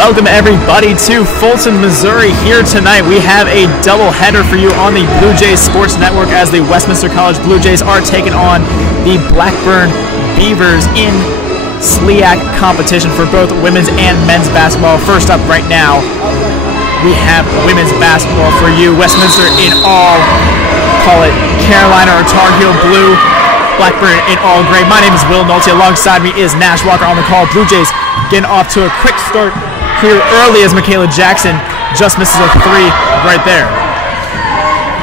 Welcome everybody to Fulton, Missouri. Here tonight we have a doubleheader for you on the Blue Jays Sports Network as the Westminster College Blue Jays are taking on the Blackburn Beavers in SLIAC competition for both women's and men's basketball. First up right now, we have women's basketball for you. Westminster in all, call it Carolina or Tar Heel blue. Blackburn in all gray. My name is Will Nolte. Alongside me is Nash Walker on the call. Blue Jays getting off to a quick start here early as Michaela Jackson just misses a three right there.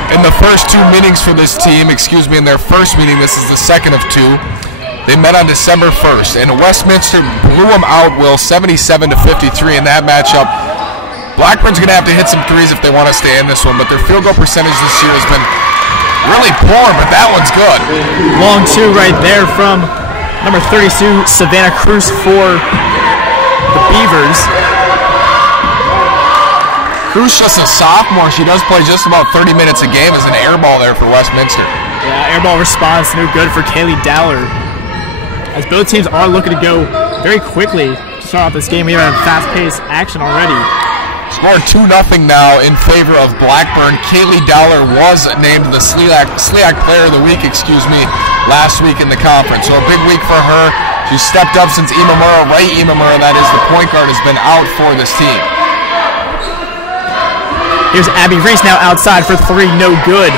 In the first two meetings for this team, in their first meeting, this is the second of two. They met on December 1st, and Westminster blew them out, Will, 77-53 in that matchup. Blackburn's going to have to hit some threes if they want to stay in this one, but their field goal percentage this year has been really poor, but that one's good. Long two right there from number 32, Savannah Cruz for the Beavers. Cruz just a sophomore. She does play just about 30 minutes a game as an air ball there for Westminster. Yeah, air ball response, no good for Kaylee Dowler. As both teams are looking to go very quickly to start off this game. We have fast-paced action already. Scoring 2-0 now in favor of Blackburn. Kaylee Dowler was named the SLIAC Player of the Week, last week in the conference. So a big week for her. She's stepped up since Ray Imamura, that is the point guard, has been out for this team. Here's Abby Reese now outside for three, no good.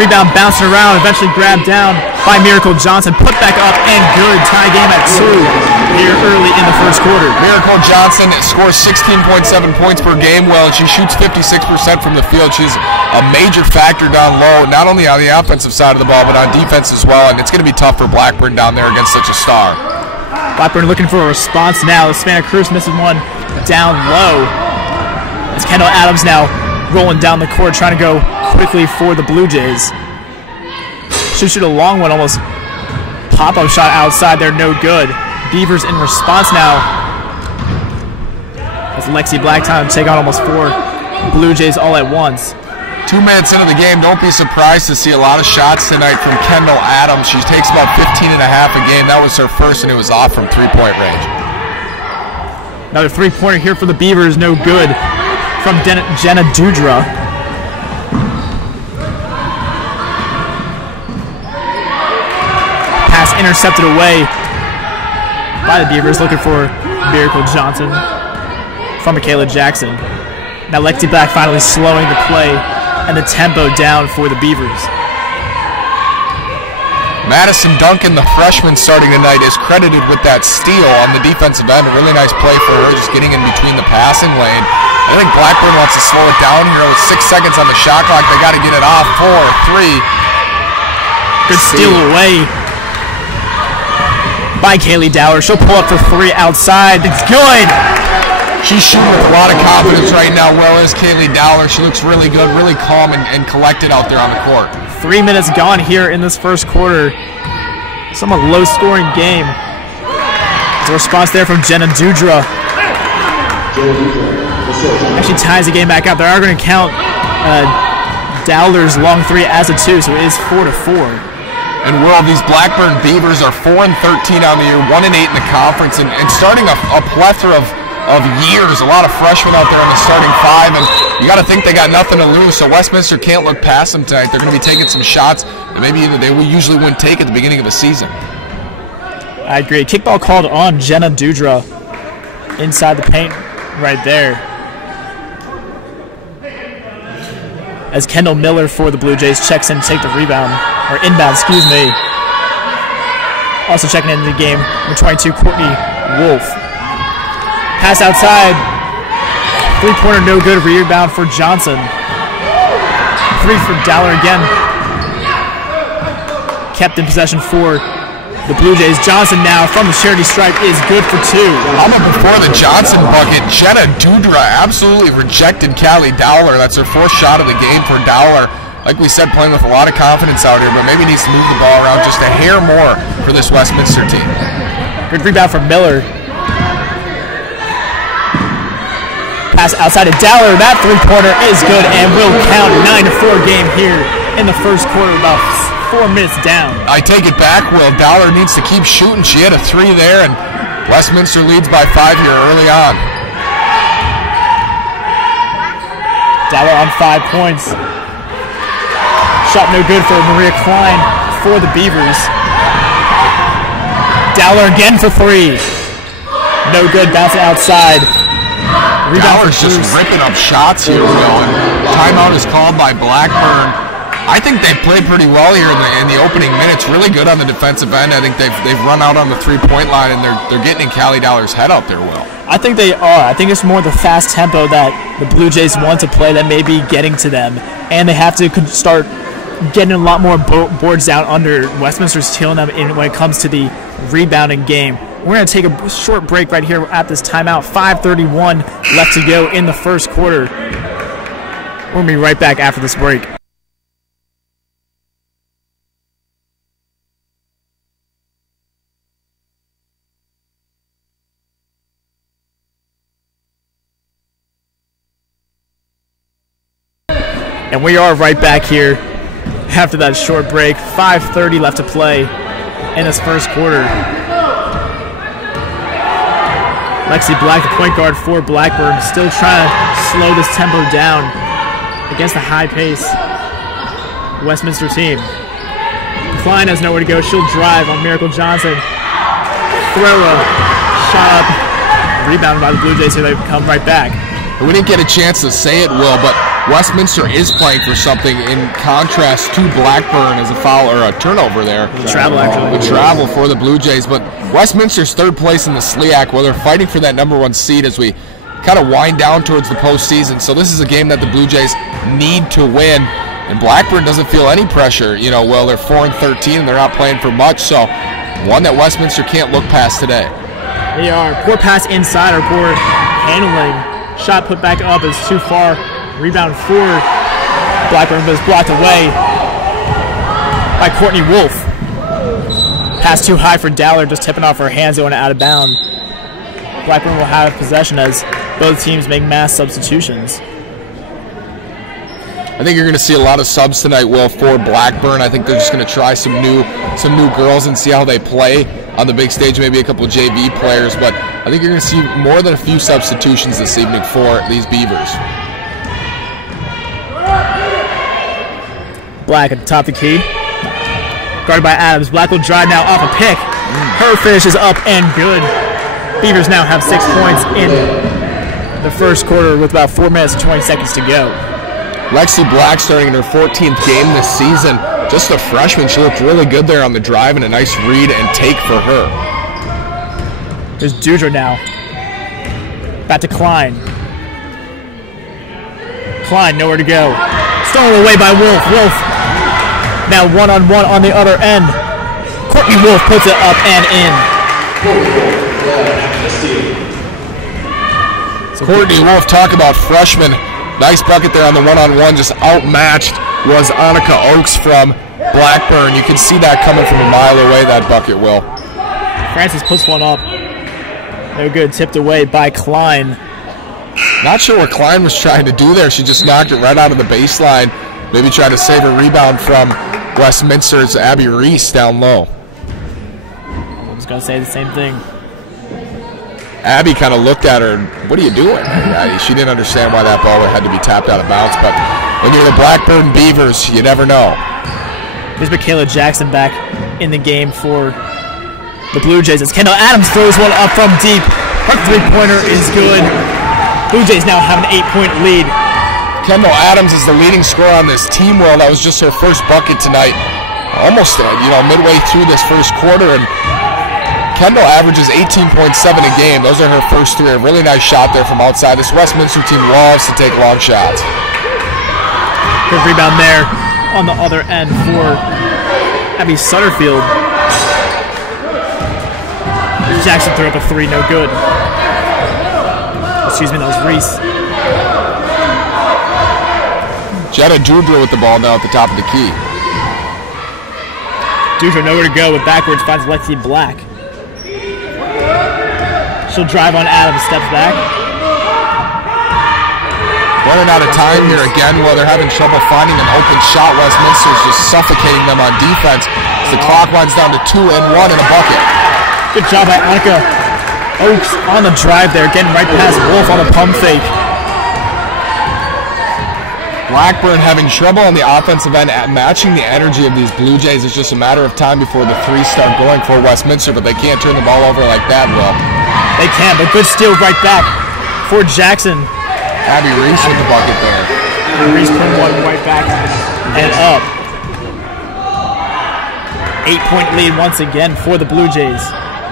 Rebound bouncing around, eventually grabbed down by Miracle Johnson. Put back up and good. Tie game at 2 here early in the first quarter. Miracle Johnson scores 16.7 points per game. Well, she shoots 56% from the field. She's a major factor down low, not only on the offensive side of the ball, but on defense as well. And it's going to be tough for Blackburn down there against such a star. Blackburn looking for a response now. Savannah Cruz misses one down low. It's Kendall Adams now rolling down the court, trying to go quickly for the Blue Jays. Shoot a long one, almost pop-up shot outside there, no good. Beavers in response now. As Lexi Blacktime take on almost 4 Blue Jays all at once. 2 minutes into the game, don't be surprised to see a lot of shots tonight from Kendall Adams. She takes about 15 and a half a game. That was her first, and it was off from three-point range. Another three-pointer here for the Beavers, no good from Jenna Dudra. Pass intercepted away by the Beavers, looking for Miracle Johnson from Michaela Jackson. Now Lexi Black finally slowing the play and the tempo down for the Beavers. Madison Duncan, the freshman starting tonight, is credited with that steal on the defensive end. A really nice play for her, just getting in between the passing lane. I think Blackburn wants to slow it down here with 6 seconds on the shot clock. They got to get it off. 4, 3. Good steal away by Kaylee Dowler. She'll pull up for 3 outside. It's good. She's shooting with a lot of confidence right now. Well, is Kaylee Dowler. She looks really good, really calm and collected out there on the court. 3 minutes gone here in this first quarter. Somewhat low-scoring game. There's a response there from Jenna Dudra. Actually ties the game back up. They are going to count Dowler's long 3 as a 2, so it is 4-4. And Will, these Blackburn Beavers are 4-13 on the year, 1-8 in the conference, and starting a plethora of years. A lot of freshmen out there in the starting 5, and you got to think they got nothing to lose, so Westminster can't look past them tonight. They're going to be taking some shots that maybe they usually wouldn't take at the beginning of the season. I agree. Kickball called on Jenna Dudra inside the paint right there. As Kendall Miller for the Blue Jays checks in to take the rebound, or inbound, Also checking into the game, number 22, Courtney Wolf. Pass outside, 3-pointer no good, rebound for Johnson. 3 for Dowler again. Kept in possession for the Blue Jays. Johnson now from the charity stripe is good for 2. How about before the Johnson bucket? Jenna Dudra absolutely rejected Callie Dowler. That's her 4th shot of the game for Dowler. Like we said, playing with a lot of confidence out here, but maybe needs to move the ball around just a hair more for this Westminster team. Good rebound from Miller. Pass outside of Dowler. That 3-pointer is good and will count. 9-4 game here in the first quarter, about 4 minutes down. I take it back, Will. Dowler needs to keep shooting. She had a 3 there, and Westminster leads by 5 here early on. Dowler on 5 points. Shot no good for Maria Klein for the Beavers. Dowler again for 3. No good, bouncing outside. Dowler's just ripping up shots here, Will. And timeout is called by Blackburn. I think they played pretty well here in the opening minutes. Really good on the defensive end. I think they've run out on the 3-point line, and they're getting in Callie Dowler's head out there, Will. I think they are. I think it's more the fast tempo that the Blue Jays want to play that may be getting to them, and they have to start getting a lot more boards down under. Westminster's tailing them in when it comes to the rebounding game. We're going to take a short break right here at this timeout. 5:31 left to go in the first quarter. We're going to be right back after this break. And we are right back here after that short break. 5:30 left to play in this first quarter. Lexi Black, the point guard for Blackburn, still trying to slow this tempo down against the high pace Westminster team. Klein has nowhere to go. She'll drive on Miracle Johnson. Throw a shot up. Rebounded by the Blue Jays, so they come right back. We didn't get a chance to say it, Will, but Westminster is playing for something in contrast to Blackburn as a foul or a turnover there. Travel, actually. The travel for the Blue Jays, but Westminster's third place in the SLIAC, where they're fighting for that #1 seed as we kind of wind down towards the postseason. So this is a game that the Blue Jays need to win, and Blackburn doesn't feel any pressure. You know, well, they're 4-13 and they're not playing for much, so one that Westminster can't look past today. They are. Poor pass inside or poor handling. Shot put back up is too far. Rebound for Blackburn, but is blocked away by Courtney Wolf. Pass too high for Dowler, just tipping off her hands, going out of bounds. Blackburn will have possession as both teams make mass substitutions. I think you're going to see a lot of subs tonight, Will, for Blackburn. I think they're just going to try some new girls and see how they play on the big stage, maybe a couple of JV players, but I think you're going to see more than a few substitutions this evening for these Beavers. Black at the top of the key. Guarded by Adams. Black will drive now off a pick. Her finish is up and good. Beavers now have 6 points in the first quarter with about 4 minutes and 20 seconds to go. Lexi Black starting in her 14th game this season. Just a freshman. She looked really good there on the drive and a nice read and take for her. There's Dudra now. Back to Klein. Klein nowhere to go. Stolen away by Wolf. Wolf now one-on-one on the other end. Courtney Wolf puts it up and in. Courtney Wolf, talk about freshman. Nice bucket there on the one-on-one, just outmatched was Annika Oakes from Blackburn. You can see that coming from a mile away, that bucket, Will. Francis puts one up. No good, tipped away by Klein. Not sure what Klein was trying to do there. She just knocked it right out of the baseline. Maybe trying to save a rebound from Westminster's Abby Reese down low. I was going to say the same thing. Abby kind of looked at her and, what are you doing? She didn't understand why that ball had to be tapped out of bounds, but when you're the Blackburn Beavers, you never know. Here's Michaela Jackson back in the game for the Blue Jays as Kendall Adams throws one up from deep. Her three-pointer is good. Blue Jays now have an 8-point lead. Kendall Adams is the leading scorer on this team. Well, that was just her first bucket tonight. Almost, midway through this first quarter, and Kendall averages 18.7 a game. Those are her first three. A really nice shot there from outside. This Westminster team loves to take long shots. Good rebound there on the other end for Abby Sutterfield. Jackson threw up a three, no good. Excuse me, that was Reese. Jetta Dudra with the ball now at the top of the key. Dudra nowhere to go, but backwards finds Lexi Black. She'll drive on Adams, steps back. Running out of time here again. Well, they're having trouble finding an open shot. Westminster's just suffocating them on defense as the clock winds down to 2 and 1 in a bucket. Good job by Annika Oakes on the drive there, getting right past Wolf on the pump fake. Blackburn having trouble on the offensive end at matching the energy of these Blue Jays. It's just a matter of time before the threes start going for Westminster, but they can't turn the ball over like that, Will. They can, but good steal right back for Jackson. Abby Reese with the bucket there. Reese putting one right back and up. 8-point lead once again for the Blue Jays.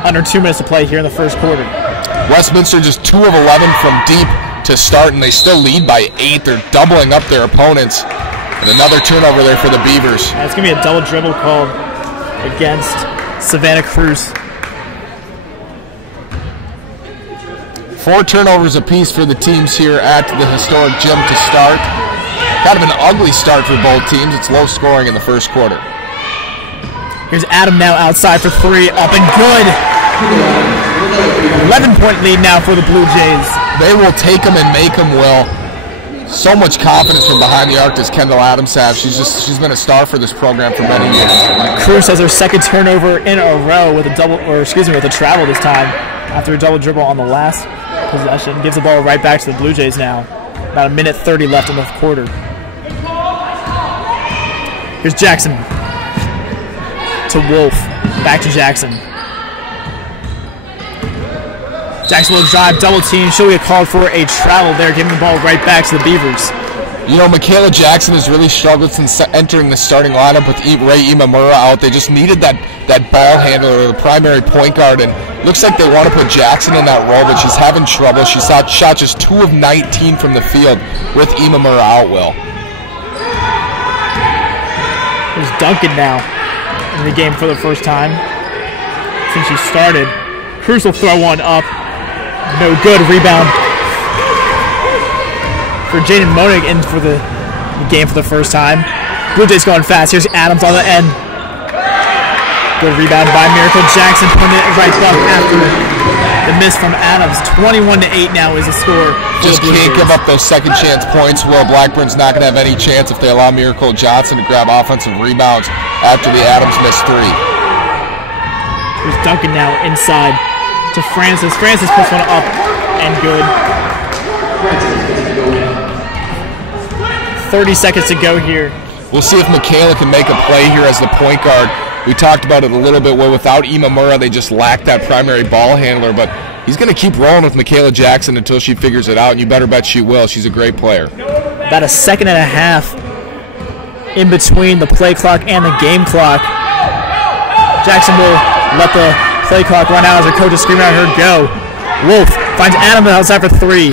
Under 2 minutes to play here in the first quarter. Westminster just 2 of 11 from deep to start, and they still lead by 8. They're doubling up their opponents. And another turnover there for the Beavers. Yeah, it's going to be a double dribble called against Savannah Cruz. 4 turnovers apiece for the teams here at the historic gym to start. Kind of an ugly start for both teams. It's low scoring in the first quarter. Here's Adam now outside for 3, up and good. 11-point lead now for the Blue Jays. They will take them and make them, Will. So much confidence from behind the arc does Kendall Adams have. She's been a star for this program for many years. Cruz has her second turnover in a row with a with a travel this time after a double dribble on the last possession. Gives the ball right back to the Blue Jays now. About 1:30 left in the quarter. Here's Jackson to Wolf. Back to Jackson. Jackson will drive, double team. She'll get called for a travel there, giving the ball right back to the Beavers. You know, Michaela Jackson has really struggled since entering the starting lineup with Ray Imamura out. They just needed that ball handler or the primary point guard, and looks like they want to put Jackson in that role, but she's having trouble. She shot just 2 of 19 from the field with Imamura out, Will. There's Duncan now in the game for the first time since she started. Cruz will throw one up. No good. Rebound for Jaden Monig in for the game for the first time. Blue Jays going fast. Here's Adams on the end. Good rebound by Miracle Jackson, putting it right up after the miss from Adams. 21-8 now is the score. Just can't give up those second chance points. Will Blackburn's not going to have any chance if they allow Miracle Johnson to grab offensive rebounds after the Adams missed 3. Here's Duncan now inside to Francis. Francis puts one up and good. 30 seconds to go here. We'll see if Michaela can make a play here as the point guard. We talked about it a little bit where without Imamura, they just lack that primary ball handler, but he's going to keep rolling with Michaela Jackson until she figures it out, and you better bet she will. She's a great player. About a second and a half in between the play clock and the game clock. Jackson will let the play clock run out as her coach is screaming at her, go. Wolf finds Adam outside for 3.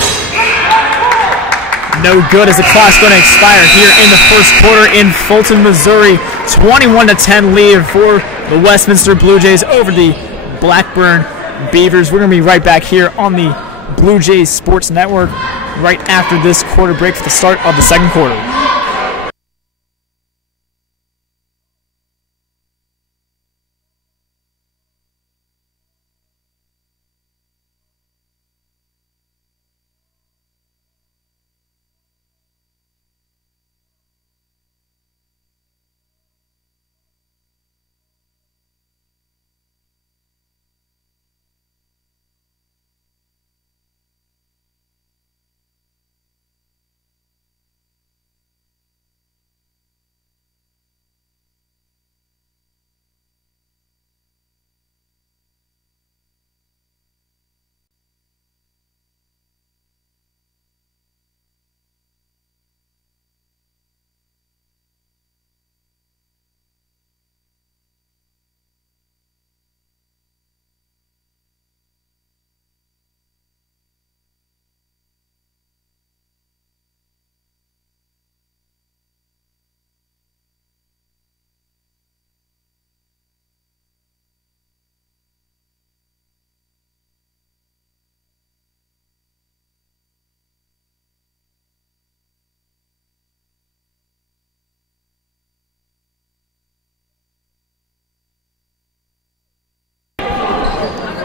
No good as the clock's going to expire here in the first quarter in Fulton, Missouri. 21-10 lead for the Westminster Blue Jays over the Blackburn Beavers. We're going to be right back here on the Blue Jays Sports Network right after this quarter break for the start of the second quarter.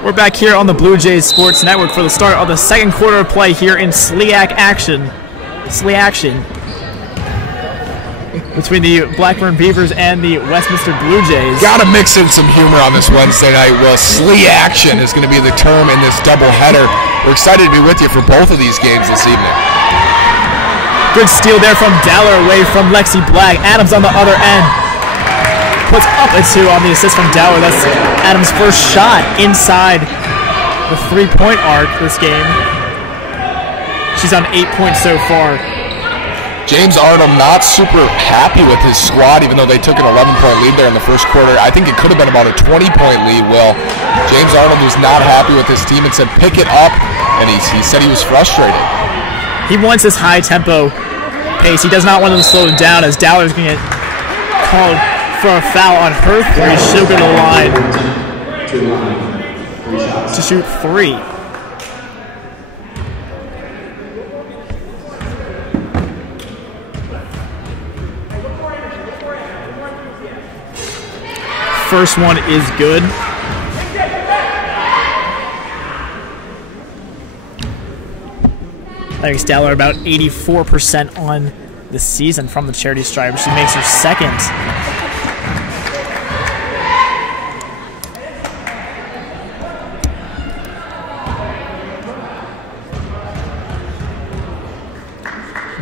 We're back here on the Blue Jays Sports Network for the start of the second quarter of play here in SLEAC action between the Blackburn Beavers and the Westminster Blue Jays. Got to mix in some humor on this Wednesday night, Will. SLEAC action is going to be the term in this doubleheader. We're excited to be with you for both of these games this evening. Good steal there from Dowler away from Lexi Black. Adams on the other end. Puts up a 2 on the assist from Dowler. That's Adams' first shot inside the 3-point arc this game. She's on 8 points so far. James Arnold not super happy with his squad, even though they took an 11-point lead there in the first quarter. I think it could have been about a 20-point lead, Will. James Arnold was not happy with his team and said, pick it up, and he said he was frustrated. He wants this high-tempo pace. He does not want them to slow it down, as Dowler's going to get called for a foul on her 3. She'll go to the line to shoot 3. First one is good. That makes Dowler about 84% on the season from the charity stripe. She makes her second.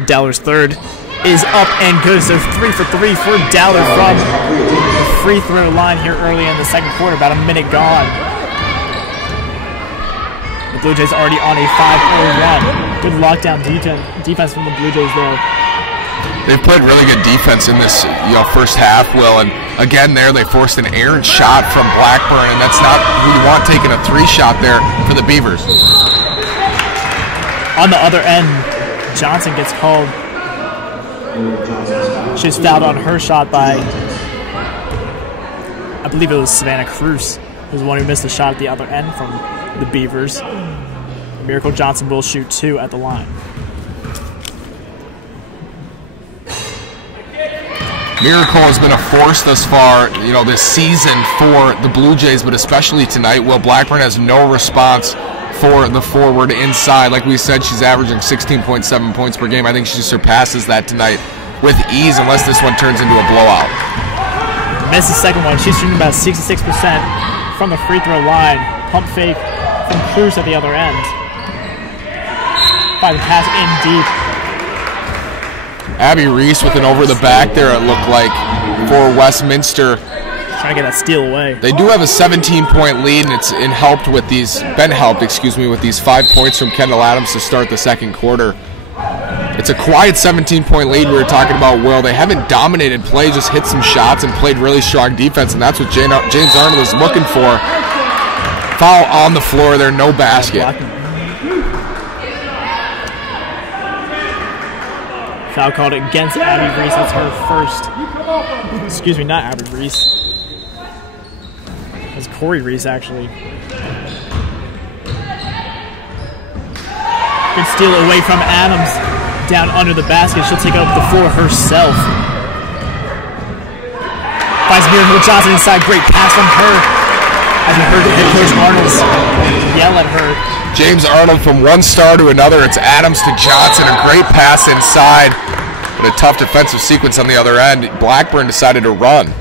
Dowler's third is up and good, so 3 for 3 for Dowler from the free throw line here early in the second quarter, about a minute gone. The Blue Jays already on a 5-0 run. Good lockdown defense from the Blue Jays there. They've played really good defense in this first half, Will, and again there they forced an errant shot from Blackburn, and that's not who you want taking a 3-shot there for the Beavers. On the other end, Johnson gets called. She's fouled on her shot by, I believe it was Savannah Cruz, who's the one who missed the shot at the other end from the Beavers. Miracle Johnson will shoot 2 at the line. Miracle has been a force thus far, this season for the Blue Jays, but especially tonight. Will Blackburn has no response for the forward inside. Like we said, she's averaging 16.7 points per game. I think she surpasses that tonight with ease, unless this one turns into a blowout. Missed the second one. She's shooting about 66% from the free throw line. Pump fake from Cruz at the other end. By the pass in deep. Abby Reese with an over the back there, it looked like, for Westminster. Trying to get that steal away. They do have a 17-point lead, and it's been helped with these 5 points from Kendall Adams to start the second quarter. It's a quiet 17-point lead we were talking about, Will. They haven't dominated play, just hit some shots and played really strong defense, and that's what James Arnold is looking for. Foul on the floor there, no basket. Foul called against Abby Reese. That's her first. Excuse me, not Abby Reese. It was Corey Reese, actually. Good steal away from Adams. Down under the basket. She'll take it up the floor herself. Finds Miracle Johnson inside. Great pass from her. As you heard head coach Arnold yell at her. James Arnold from one star to another. It's Adams to Johnson. A great pass inside. But a tough defensive sequence on the other end. Blackburn decided to run.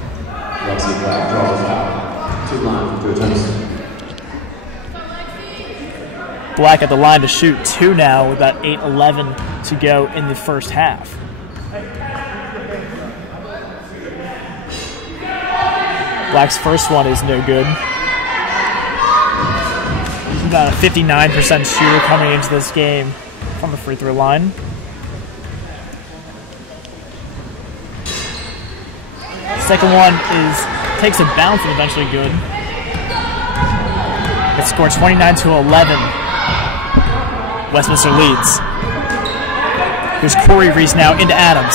Black at the line to shoot 2 now with about 8:11 to go in the first half. Black's first one is no good. She's about a 59% shooter coming into this game from the free throw line. Second one takes a bounce and eventually good. It scored 29-11. Westminster leads. Here's Corey Reese now into Adams.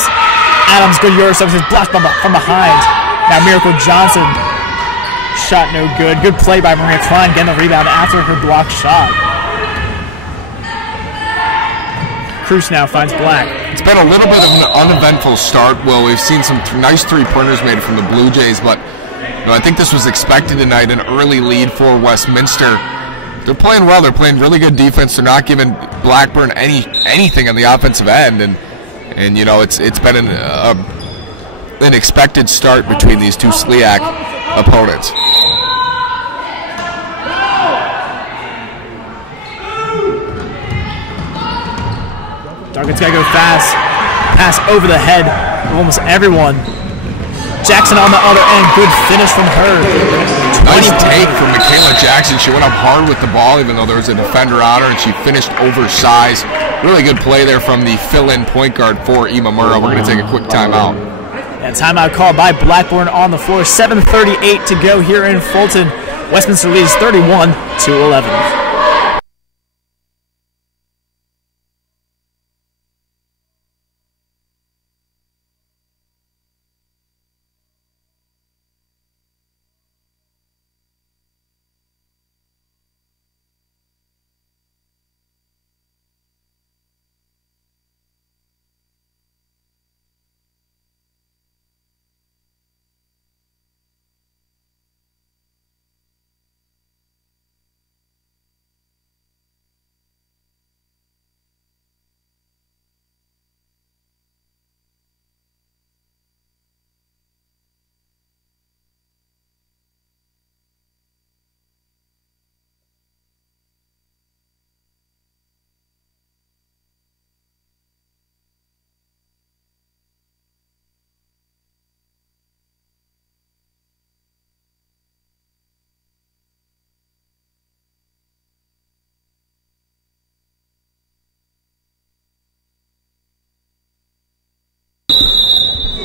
Adams, good Euro services, blocked from behind. Now Miracle Johnson, shot no good. Good play by Maria Klein, getting the rebound after her blocked shot. Cruz now finds Black. It's been a little bit of an uneventful start. Well, we've seen some nice three-pointers made from the Blue Jays, but I think this was expected tonight, an early lead for Westminster. They're playing well. They're playing really good defense. They're not giving Blackburn anything on the offensive end, and it's been an expected start between these two SLIAC opponents. Duncan's got to go fast. pass over the head of almost everyone. Jackson on the other end, good finish from her. Nice take from Michaela Jackson. She went up hard with the ball even though there was a defender on her, and she finished oversized. Really good play there from the fill-in point guard for Imamura. We're going to take a quick timeout. And timeout called by Blackburn on the floor. 7:38 to go here in Fulton. Westminster leads 31-11.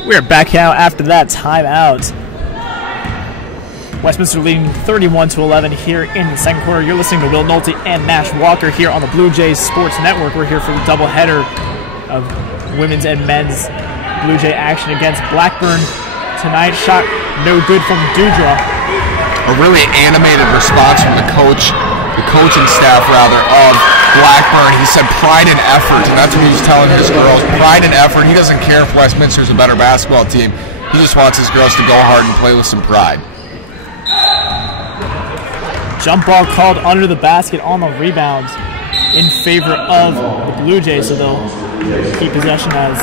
We are back out after that timeout. Westminster leading 31-11 here in the second quarter. You're listening to Will Nolte and Nash Walker here on the Blue Jays Sports Network. We're here for the doubleheader of women's and men's Blue Jay action against Blackburn. Tonight, shot no good from Dudra. A really animated response from the coaching staff rather, of Blackburn. He said pride and effort, and that's what he's telling his girls. Pride and effort. He doesn't care if Westminster's a better basketball team. He just wants his girls to go hard and play with some pride. Jump ball called under the basket on the rebound in favor of the Blue Jays, so they'll keep possession as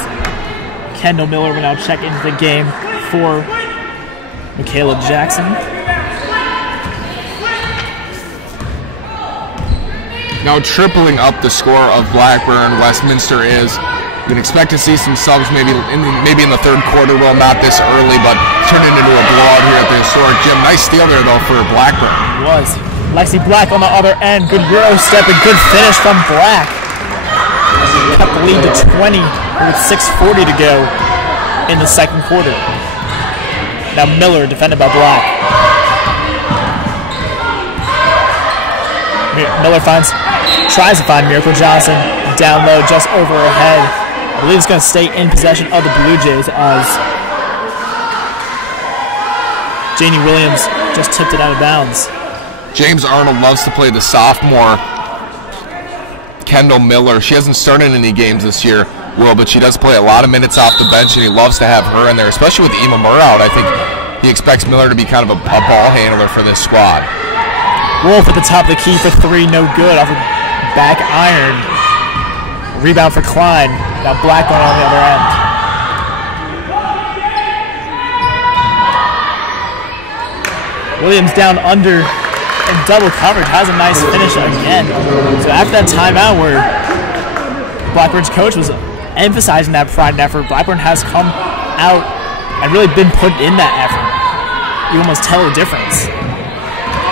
Kendall Miller will now check into the game for Michaela Jackson. Now tripling up the score of Blackburn, Westminster is. You can expect to see some subs maybe in the third quarter. Well, not this early, but turn it into a blowout here at the historic gym. Nice steal there, though, for Blackburn. It was. Lexi Black on the other end. Good Euro step and good finish from Black. Cut the lead to 20 with 6:40 to go in the second quarter. Now Miller defended by Black. Miller tries to find Miracle Johnson down low just over her head. I believe it's going to stay in possession of the Blue Jays as Janie Williams just tipped it out of bounds. James Arnold loves to play the sophomore Kendall Miller. She hasn't started any games this year, Will, but she does play a lot of minutes off the bench, and he loves to have her in there, especially with Imamura out. I think he expects Miller to be kind of a ball handler for this squad. Wolf at the top of the key for three, no good off the back iron. Rebound for Klein. Now Blackburn on the other end. Williams down under and double coverage. Has a nice finish again. So after that timeout where Blackburn's coach was emphasizing that pride and effort, Blackburn has come out and really been put in that effort. You almost tell the difference.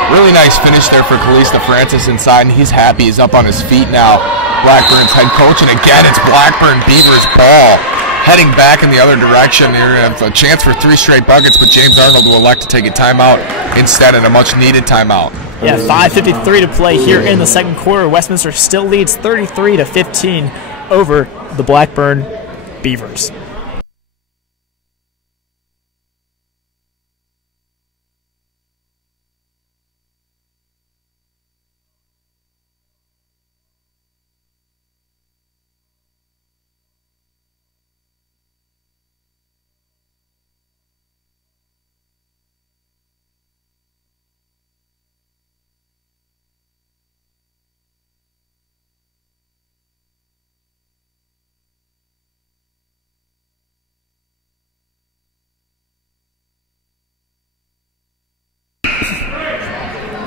Really nice finish there for Kalista Francis inside, and he's happy. He's up on his feet now. Blackburn's head coach, and again it's Blackburn Beavers ball. Heading back in the other direction. They're going to have a chance for 3 straight buckets, but James Arnold will elect to take a timeout instead, and a much-needed timeout. Yeah, 5:53 to play here in the second quarter. Westminster still leads 33-15 over the Blackburn Beavers.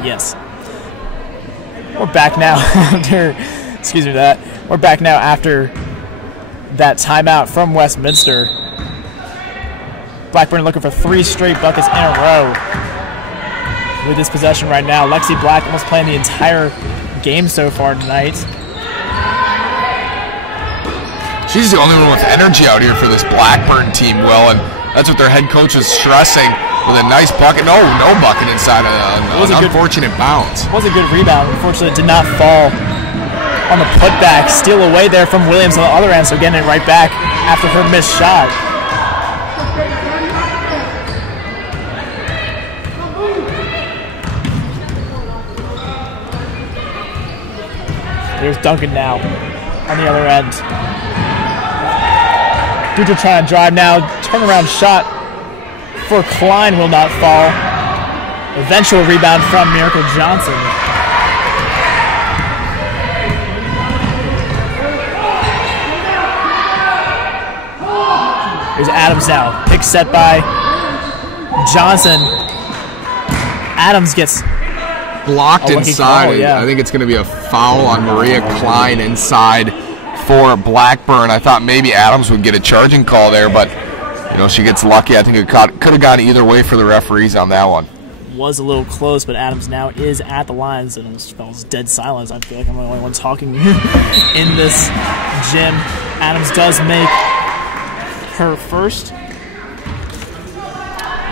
Yes. We're back now after, we're back now after that timeout from Westminster. Blackburn looking for 3 straight buckets in a row with this possession right now. Lexi Black almost playing the entire game so far tonight. She's the only one with energy out here for this Blackburn team, Will, and that's what their head coach is stressing with a nice bucket. No bucket inside an unfortunate bounce. It was a good rebound. Unfortunately, it did not fall on the putback. Steal away there from Williams on the other end, so getting it right back after her missed shot. There's Duncan now on the other end. Dutra trying to drive now. Turnaround shot for Klein will not fall. Eventual rebound from Miracle Johnson. Here's Adams now. Pick set by Johnson. Adams gets blocked inside. Yeah. I think it's going to be a foul on Maria Klein inside for Blackburn. I thought maybe Adams would get a charging call there, but she gets lucky. I think it could have gone either way for the referees on that one. Was a little close, but Adams now is at the lines, and it was dead silence. I feel like I'm the only one talking in this gym. Adams does make her first.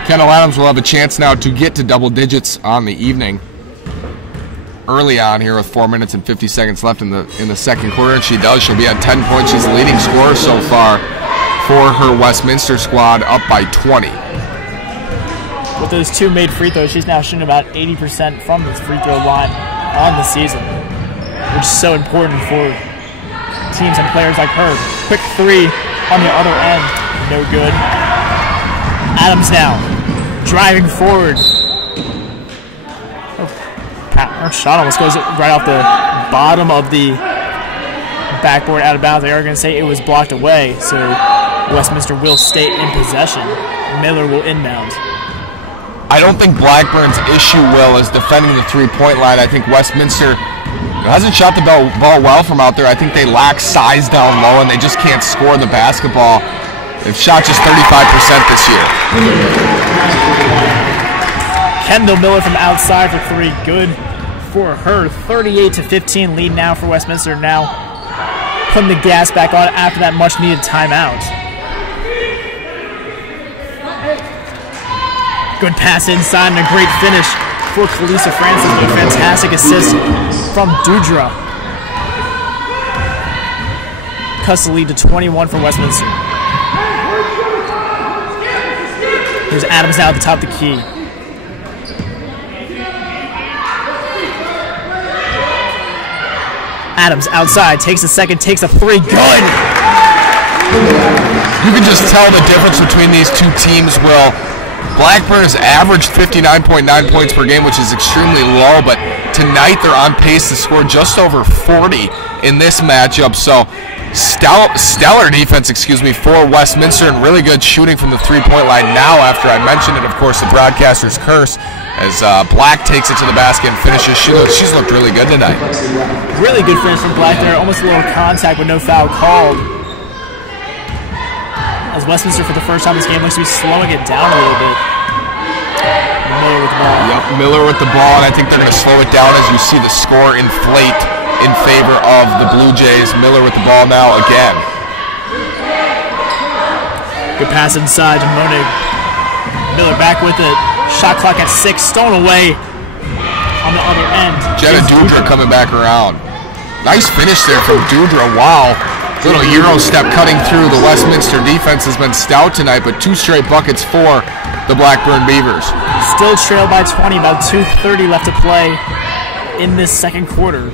Kendall Adams will have a chance now to get to double digits on the evening. Early on here with 4 minutes and 50 seconds left in the second quarter, and she does. She'll be at 10 points. She's the leading scorer so far for her Westminster squad, up by 20. With those 2 made free throws, she's now shooting about 80% from the free throw line on the season, which is so important for teams and players like her. Quick 3 on the other end, no good. Adams now driving forward. Her shot almost goes right off the bottom of the backboard out of bounds. They are going to say it was blocked away, so Westminster will stay in possession. Miller will inbound. I don't think Blackburn's issue, Will, is defending the three-point line. I think Westminster hasn't shot the ball well from out there. I think they lack size down low, and they just can't score the basketball. They've shot just 35% this year. Kendall Miller from outside for 3. Good for her. 38-15 lead now for Westminster. Now putting the gas back on after that much-needed timeout. Good pass inside and a great finish for Kalisa Francis. A fantastic assist from Dudra. Cuts the lead to 21 for Westminster. Here's Adams now at the top of the key. Adams outside, takes a second, takes a 3, good! You can just tell the difference between these two teams, Will. Blackburn has averaged 59.9 points per game, which is extremely low, but tonight they're on pace to score just over 40 in this matchup. So stellar defense, for Westminster, and really good shooting from the three-point line now after I mentioned it, of course, the broadcaster's curse, as Black takes it to the basket and finishes. She's looked really good tonight. Really good finish from Black there. Almost a little contact with no foul called. As Westminster, for the first time this game, looks to be slowing it down a little bit. Miller with the ball. Yep, Miller with the ball, and I think they're going to slow it down as you see the score inflate in favor of the Blue Jays. Miller with the ball now again. Good pass inside to Monig. Miller back with it. Shot clock at 6, stolen away on the other end. Jenna Dudra coming back around. Nice finish there from Dudra. Wow. Little Euro step cutting through. The Westminster defense has been stout tonight, but 2 straight buckets for the Blackburn Beavers. Still trailed by 20, about 2:30 left to play in this second quarter.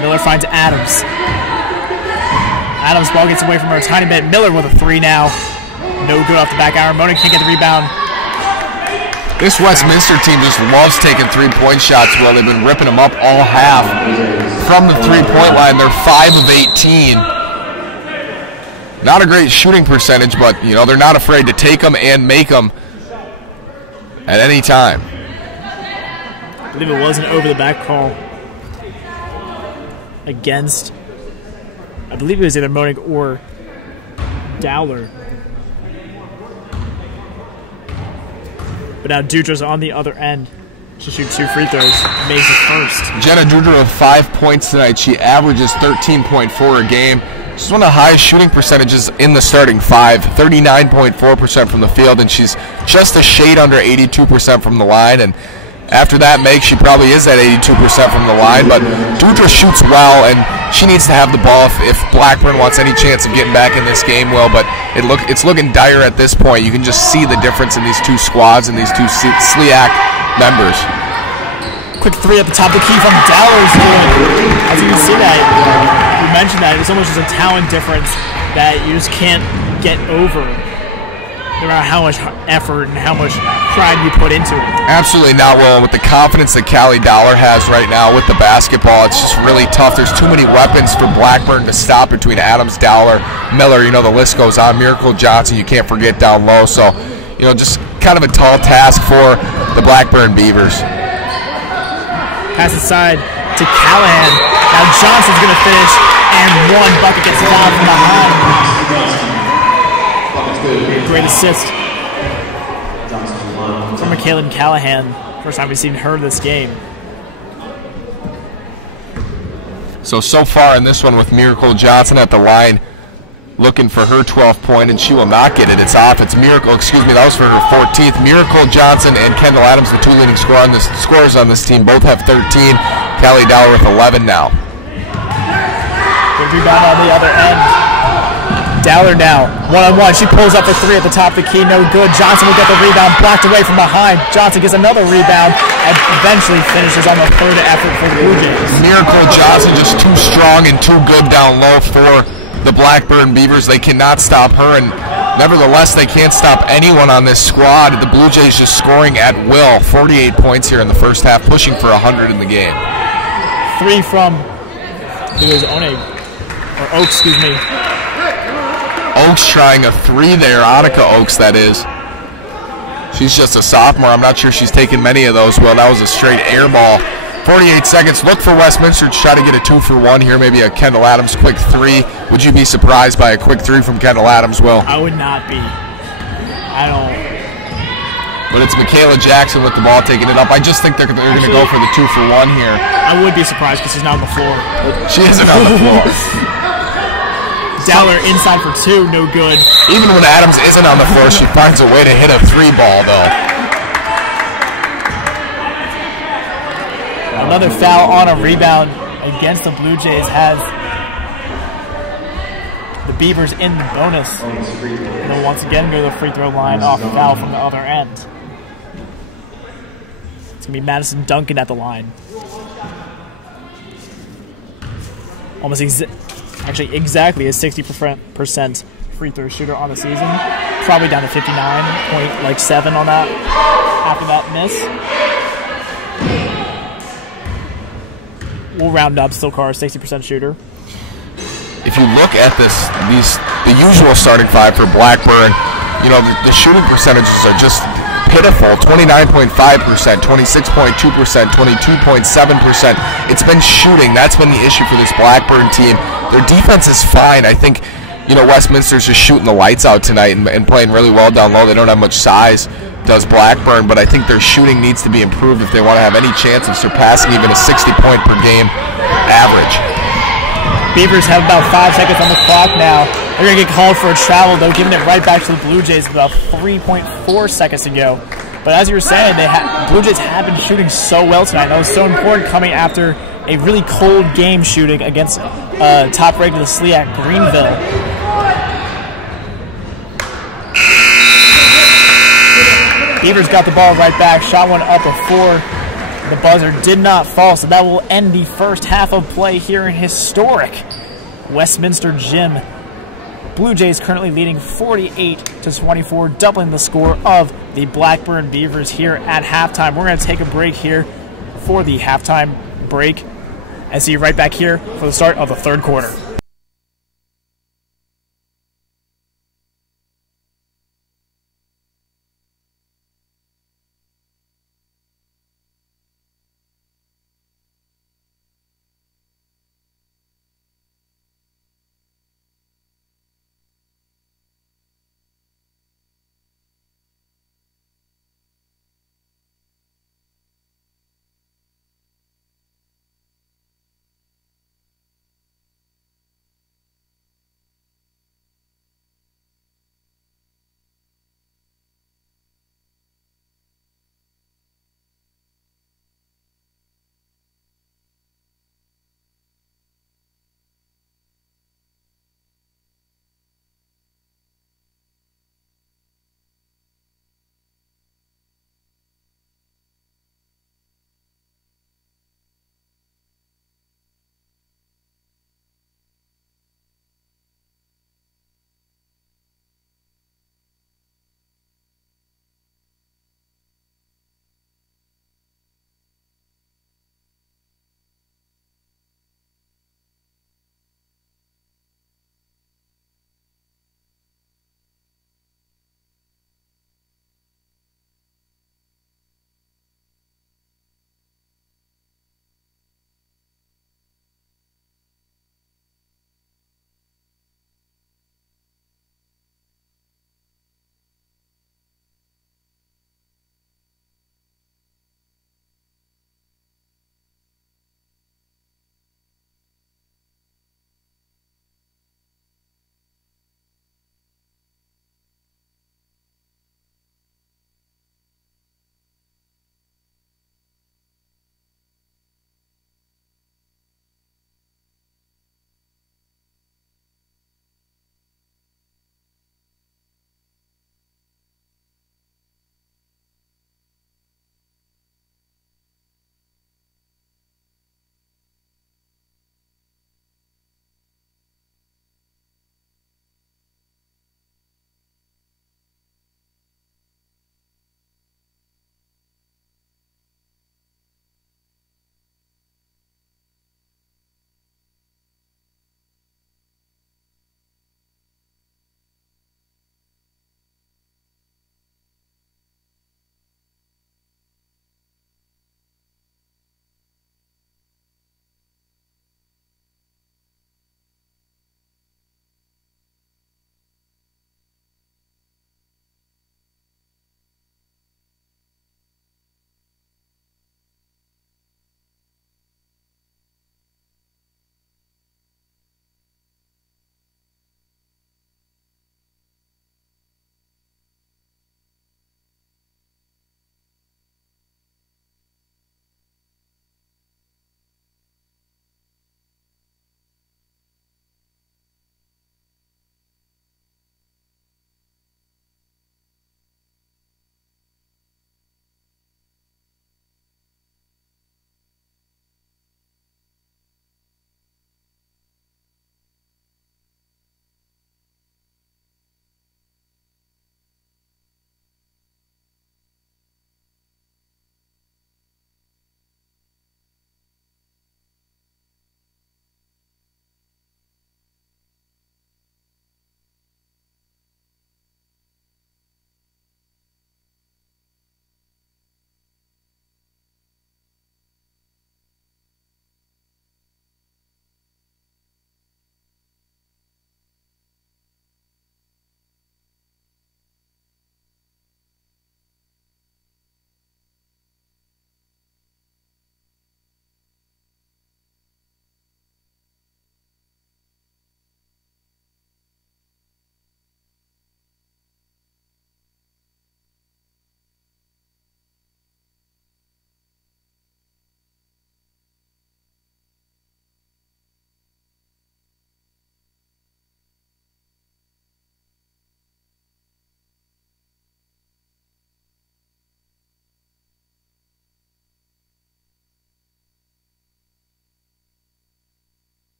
Miller finds Adams. Adams' ball gets away from her a tiny bit. Miller with a 3 now. No good off the back iron. Mona can't get the rebound. This Westminster team just loves taking three-point shots. Well, they've been ripping them up all half from the three-point line. They're 5 of 18. Not a great shooting percentage, but they're not afraid to take them and make them at any time. I believe it was an over-the-back call. against, I believe it was either Monig or Dowler. But now Dutra's on the other end. She'll shoot 2 free throws and makes it first. Jenna Dudra with 5 points tonight. She averages 13.4 a game. She's one of the highest shooting percentages in the starting 5, 39.4% from the field, and she's just a shade under 82% from the line. And after that make, she probably is at 82% from the line, but Dudra shoots well, and she needs to have the ball if Blackburn wants any chance of getting back in this game, Will, but it's looking dire at this point. You can just see the difference in these two squads and these two SLIAC members. Quick 3 at the top of the key from Dowler's good. As you can see that, you mentioned that, it's almost just a talent difference that you just can't get over, no matter how much effort and how much pride you put into it. Absolutely not, Will. With the confidence that Callie Dowler has right now with the basketball, it's just really tough. There's too many weapons for Blackburn to stop between Adams, Dowler, Miller. You know, the list goes on. Miracle Johnson, you can't forget down low. So, you know, just kind of a tall task for the Blackburn Beavers. Pass inside to Callahan. Now Johnson's going to finish, and 1 bucket gets fouled from behind. Great assist from Michaela Callahan. First time we've seen her this game. So far in this one with Miracle Johnson at the line, looking for her 12th point, and she will not get it. It's off. It's Miracle, that was for her 14th. Miracle Johnson and Kendall Adams, the 2 leading scorers on this team, both have 13. Callie Dowler with 11 now. Good rebound on the other end. Dowler now, 1-on-1. She pulls up for 3 at the top of the key. No good. Johnson will get the rebound, blocked away from behind. Johnson gets another rebound and eventually finishes on the 3rd effort for the Blue Jays. Miracle Johnson just too strong and too good down low for the Blackburn Beavers. They cannot stop her, and nevertheless, they can't stop anyone on this squad. The Blue Jays just scoring at will. 48 points here in the first half, pushing for 100 in the game. 3 from, I think it was Oaks, excuse me. Oaks trying a 3 there, Annika Oaks, that is. She's just a sophomore. I'm not sure she's taken many of those. Well, that was a straight air ball. 48 seconds. Look for Westminster to try to get a 2-for-1 here, maybe a Kendall Adams quick 3. Would you be surprised by a quick 3 from Kendall Adams, Will? I would not be. I don't. But it's Michaela Jackson with the ball taking it up. I just think they're going to go for the 2-for-1 here. I would be surprised because she's not on the floor. She isn't on the floor. Dowler inside for 2, no good. Even when Adams isn't on the floor, she finds a way to hit a 3 ball, though. Another foul on a rebound against the Blue Jays has the Beavers in the bonus. And they'll once again go to the free throw line off the foul from the other end. It's going to be Madison Duncan at the line. Actually exactly a 60% free throw shooter on the season. Probably down to 59.7 on that after that miss. We'll round up, still Carr, 60% shooter. If you look at the usual starting 5 for Blackburn, you know, the shooting percentages are just pitiful. 29.5%, 26.2%, 22.7%. It's been shooting. That's been the issue for this Blackburn team. Their defense is fine. I think, you know, Westminster's just shooting the lights out tonight and playing really well down low. They don't have much size, does Blackburn, but I think their shooting needs to be improved if they want to have any chance of surpassing even a 60-point per game average. Beavers have about 5 seconds on the clock now. They're going to get called for a travel, though, giving it right back to the Blue Jays about 3.4 seconds to go. But as you were saying, Blue Jays have been shooting so well tonight. That was so important coming after a really cold game shooting against top-ranked the SLIAC Greenville. Beavers got the ball right back, shot one up before the buzzer did not fall, so that will end the first half of play here in historic Westminster Gym. Blue Jays currently leading 48-24, doubling the score of the Blackburn Beavers here at halftime. We're going to take a break here for the halftime break and see you right back here for the start of the third quarter.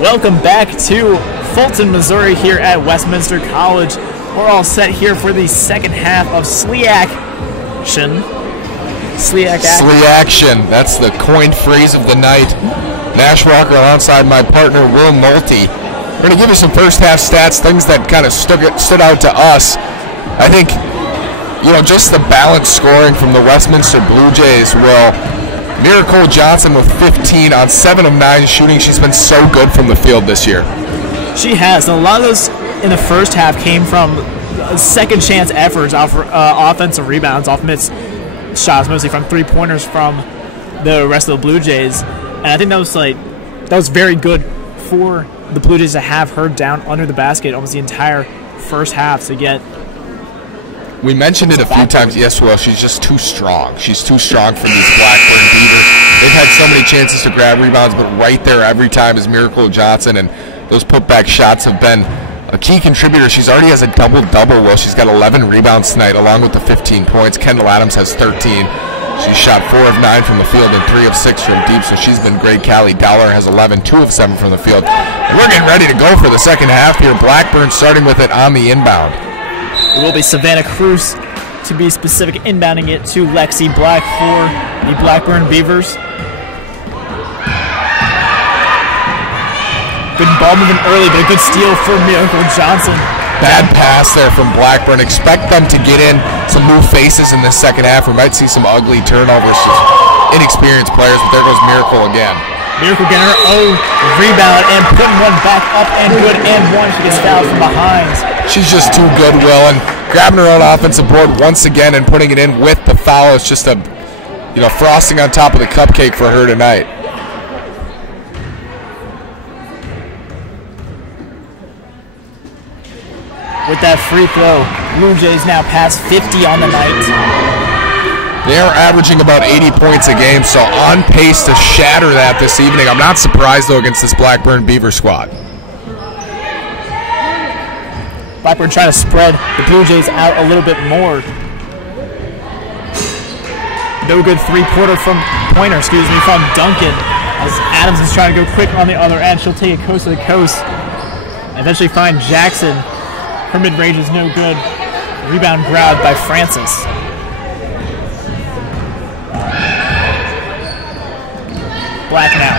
Welcome back to Fulton, Missouri here at Westminster College. We're all set here for the second half of SLEAC-tion. SLEAC-tion, that's the coined phrase of the night. Nash Walker alongside my partner Will Nolte. We're going to give you some first half stats, things that kind of stood out to us. I think, just the balanced scoring from the Westminster Blue Jays. Will, Miracle Johnson with 15 on 7 of 9 shooting. She's been so good from the field this year. She has. And a lot of those in the first half came from second chance efforts off offensive rebounds, off missed shots, mostly from 3-pointers from the rest of the Blue Jays. And I think that was very good for the Blue Jays to have her down under the basket almost the entire first half to get. We mentioned it a few times. Yes, well, she's just too strong. She's too strong for these Blackburn Beavers. They've had so many chances to grab rebounds, but right there every time is Miracle Johnson, and those putback shots have been a key contributor. She's already has a double-double. Well, she's got 11 rebounds tonight, along with the 15 points. Kendall Adams has 13. She shot 4 of 9 from the field and 3 of 6 from deep, so she's been great. Callie Dowler has 11, 2 of 7 from the field. And we're getting ready to go for the second half here. Blackburn starting with it on the inbound. It will be Savannah Cruz, to be specific, inbounding it to Lexi Black for the Blackburn Beavers. Good ball moving early, but a good steal for Miracle Johnson. Bad pass there from Blackburn. Expect them to get in some new faces in this second half. We might see some ugly turnovers. Inexperienced players, but there goes Miracle again. Miracle getting her own rebound and putting one back up and good, and one. She gets fouled from behind. She's just too good, Will, and grabbing her own offensive board once again and putting it in with the foul. It's just a, frosting on top of the cupcake for her tonight. With that free throw, Blue Jays now past 50 on the night. They are averaging about 80 points a game, so on pace to shatter that this evening. I'm not surprised, though, against this Blackburn Beaver squad. Blackburn trying to spread the Blue Jays out a little bit more. No good three-pointer from Duncan. As Adams is trying to go quick on the other end, she'll take it coast to the coast. Eventually find Jackson. Her mid-range is no good. Rebound grabbed by Francis. Black now.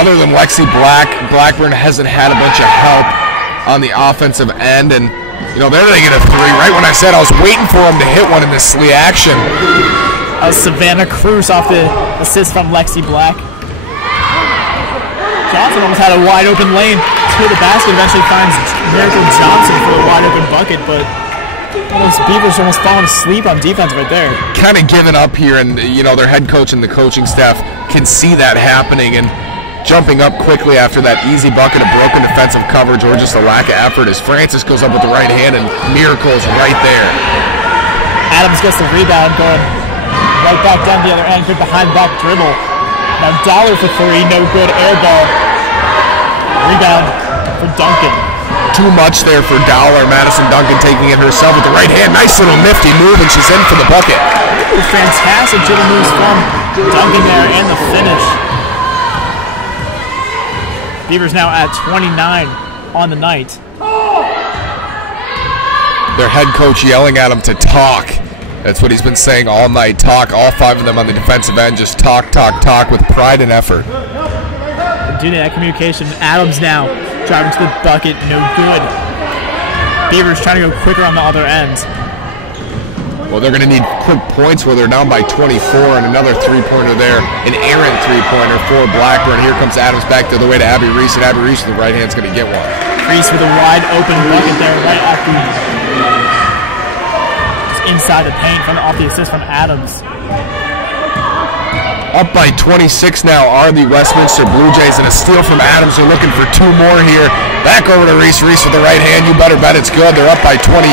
Other than Lexi Black, Blackburn hasn't had a bunch of help on the offensive end, and they're going to get a 3. Right when I said I was waiting for them to hit one in this SLEAC-tion. Savannah Cruz off the assist from Lexi Black. Johnson almost had a wide open lane to the basket. Eventually finds Miracle Johnson for a wide open bucket, but those Beavers are almost falling asleep on defense right there. Kind of giving up here, and their head coach and the coaching staff can see that happening and jumping up quickly after that easy bucket of broken defensive coverage or just a lack of effort as Francis goes up with the right hand and Miracle is right there. Adams gets the rebound, going right back down the other end, good behind back dribble. Now Dollar for 3, no good, air ball. Rebound for Duncan. Too much there for Dowler. Madison Duncan taking it herself with the right hand. Nice little nifty move, and she's in for the bucket. Ooh, fantastic dribble moves from Duncan there, and the finish. Beavers now at 29 on the night. Their head coach yelling at them to talk. That's what he's been saying all night. Talk. All 5 of them on the defensive end. Just talk, talk, talk with pride and effort. Due to that communication, Adams now driving to the bucket, no good. Beavers trying to go quicker on the other end. Well, they're going to need quick points where they're down by 24, and another three-pointer there, an errant three-pointer for Blackburn. Here comes Adams back the other way to Abby Reese, and Abby Reese with the right hand's going to get one. Reese with a wide open bucket there, right at the inside the paint off the assist from Adams. Up by 26 now are the Westminster Blue Jays, and a steal from Adams. They're looking for 2 more here. Back over to Reese. Reese with the right hand. You better bet it's good. They're up by 28.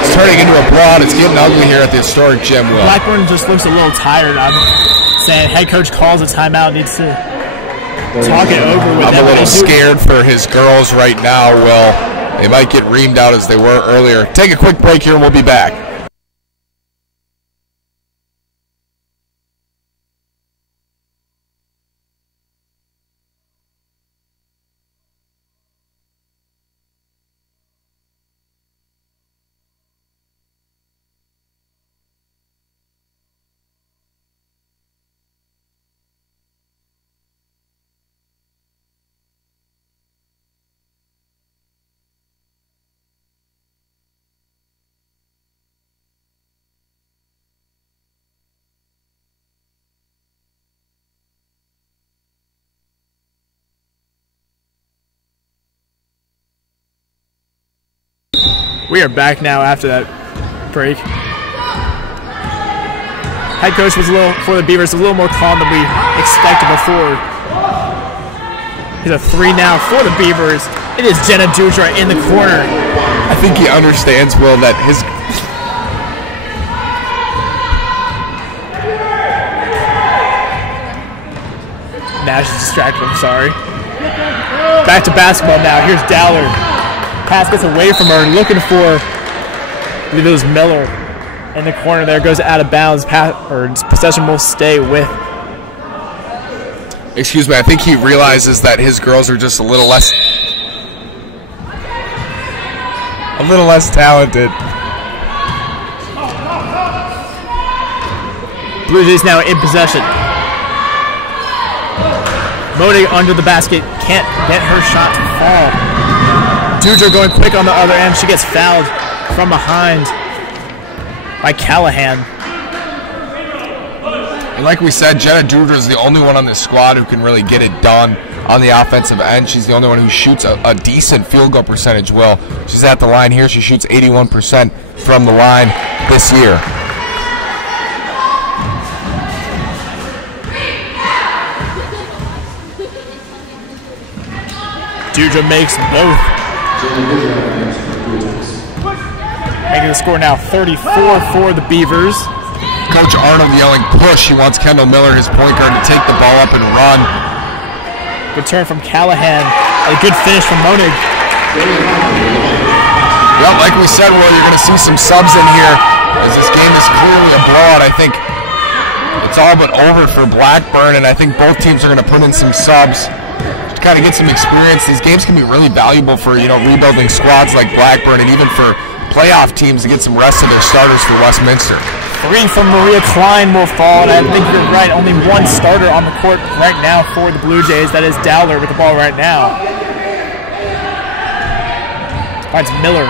It's turning into a blowout. It's getting ugly here at the historic gym, Will. Blackburn just looks a little tired. I'm saying head coach calls a timeout, needs to talk it over with them. I'm a little scared for his girls right now, Will. They might get reamed out as they were earlier. Take a quick break here, and we'll be back. We are back now after that break. Head coach was for the Beavers a little more calm than we expected before. Here's a 3 now for the Beavers. It is Jenna Dudra in the corner. I think he understands, Will, that his... Nash is distracted, I'm sorry. Back to basketball now. Here's Dowler. Pass gets away from her, looking for, I believe it was Miller in the corner there. Goes out of bounds. Possession will stay with. Excuse me, I think he realizes that his girls are just a little less talented. Blue Jays now in possession. Modig under the basket, can't get her shot to fall. Dudra going quick on the other end. She gets fouled from behind by Callahan. And like we said, Jenna Dudra is the only one on this squad who can really get it done on the offensive end. She's the only one who shoots a decent field goal percentage. Well, she's at the line here. She shoots 81% from the line this year. Dudra makes both. Making the score now 34 for the Beavers. Coach Arnold yelling push. He wants Kendall Miller, his point guard, to take the ball up and run. Return from Callahan. A good finish from Monig. Well, like we said, Will, you're going to see some subs in here as this game is clearly a blowout. I think it's all but over for Blackburn, and I think both teams are going to put in some subs to kind of get some experience. These games can be really valuable for, rebuilding squads like Blackburn, and even for playoff teams to get some rest of their starters for Westminster. 3 from Maria Klein will fall, and I think you're right. Only one starter on the court right now for the Blue Jays. That is Dowler with the ball right now. That's Miller.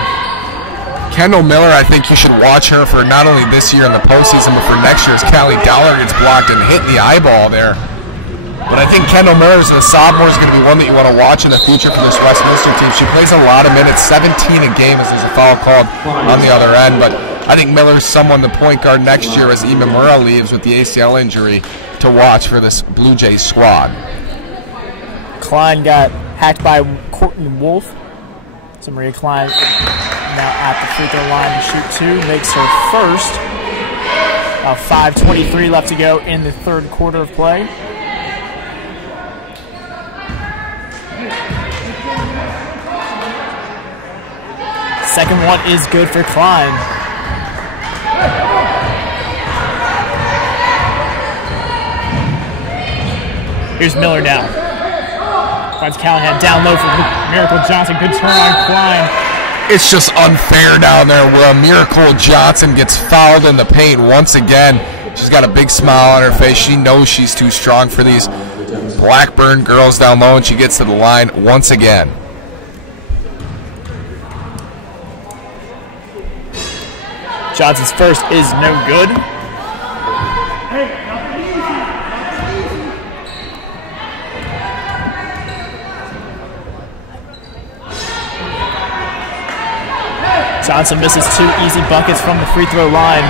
Kendall Miller, I think you should watch her for not only this year in the postseason, but for next year as Callie Dowler gets blocked and hit in the eyeball there. But I think Kendall Miller as a sophomore is going to be one that you want to watch in the future for this Westminster team. She plays a lot of minutes, 17 a game as there's a foul called on the other end. But I think Miller's someone, the point guard next year as Imamura leaves with the ACL injury, to watch for this Blue Jays squad. Klein got hacked by Courtney Wolf. So Maria Klein now at the free throw line to shoot 2. Makes her first. 5:23 left to go in the third quarter of play. Second one is good for Klein. Here's Miller now. Finds Callahan down low for Miracle Johnson. Good turn on Klein. It's just unfair down there where Miracle Johnson gets fouled in the paint once again. She's got a big smile on her face. She knows she's too strong for these Blackburn girls down low, and she gets to the line once again. Johnson's first is no good. Johnson misses 2 easy buckets from the free throw line.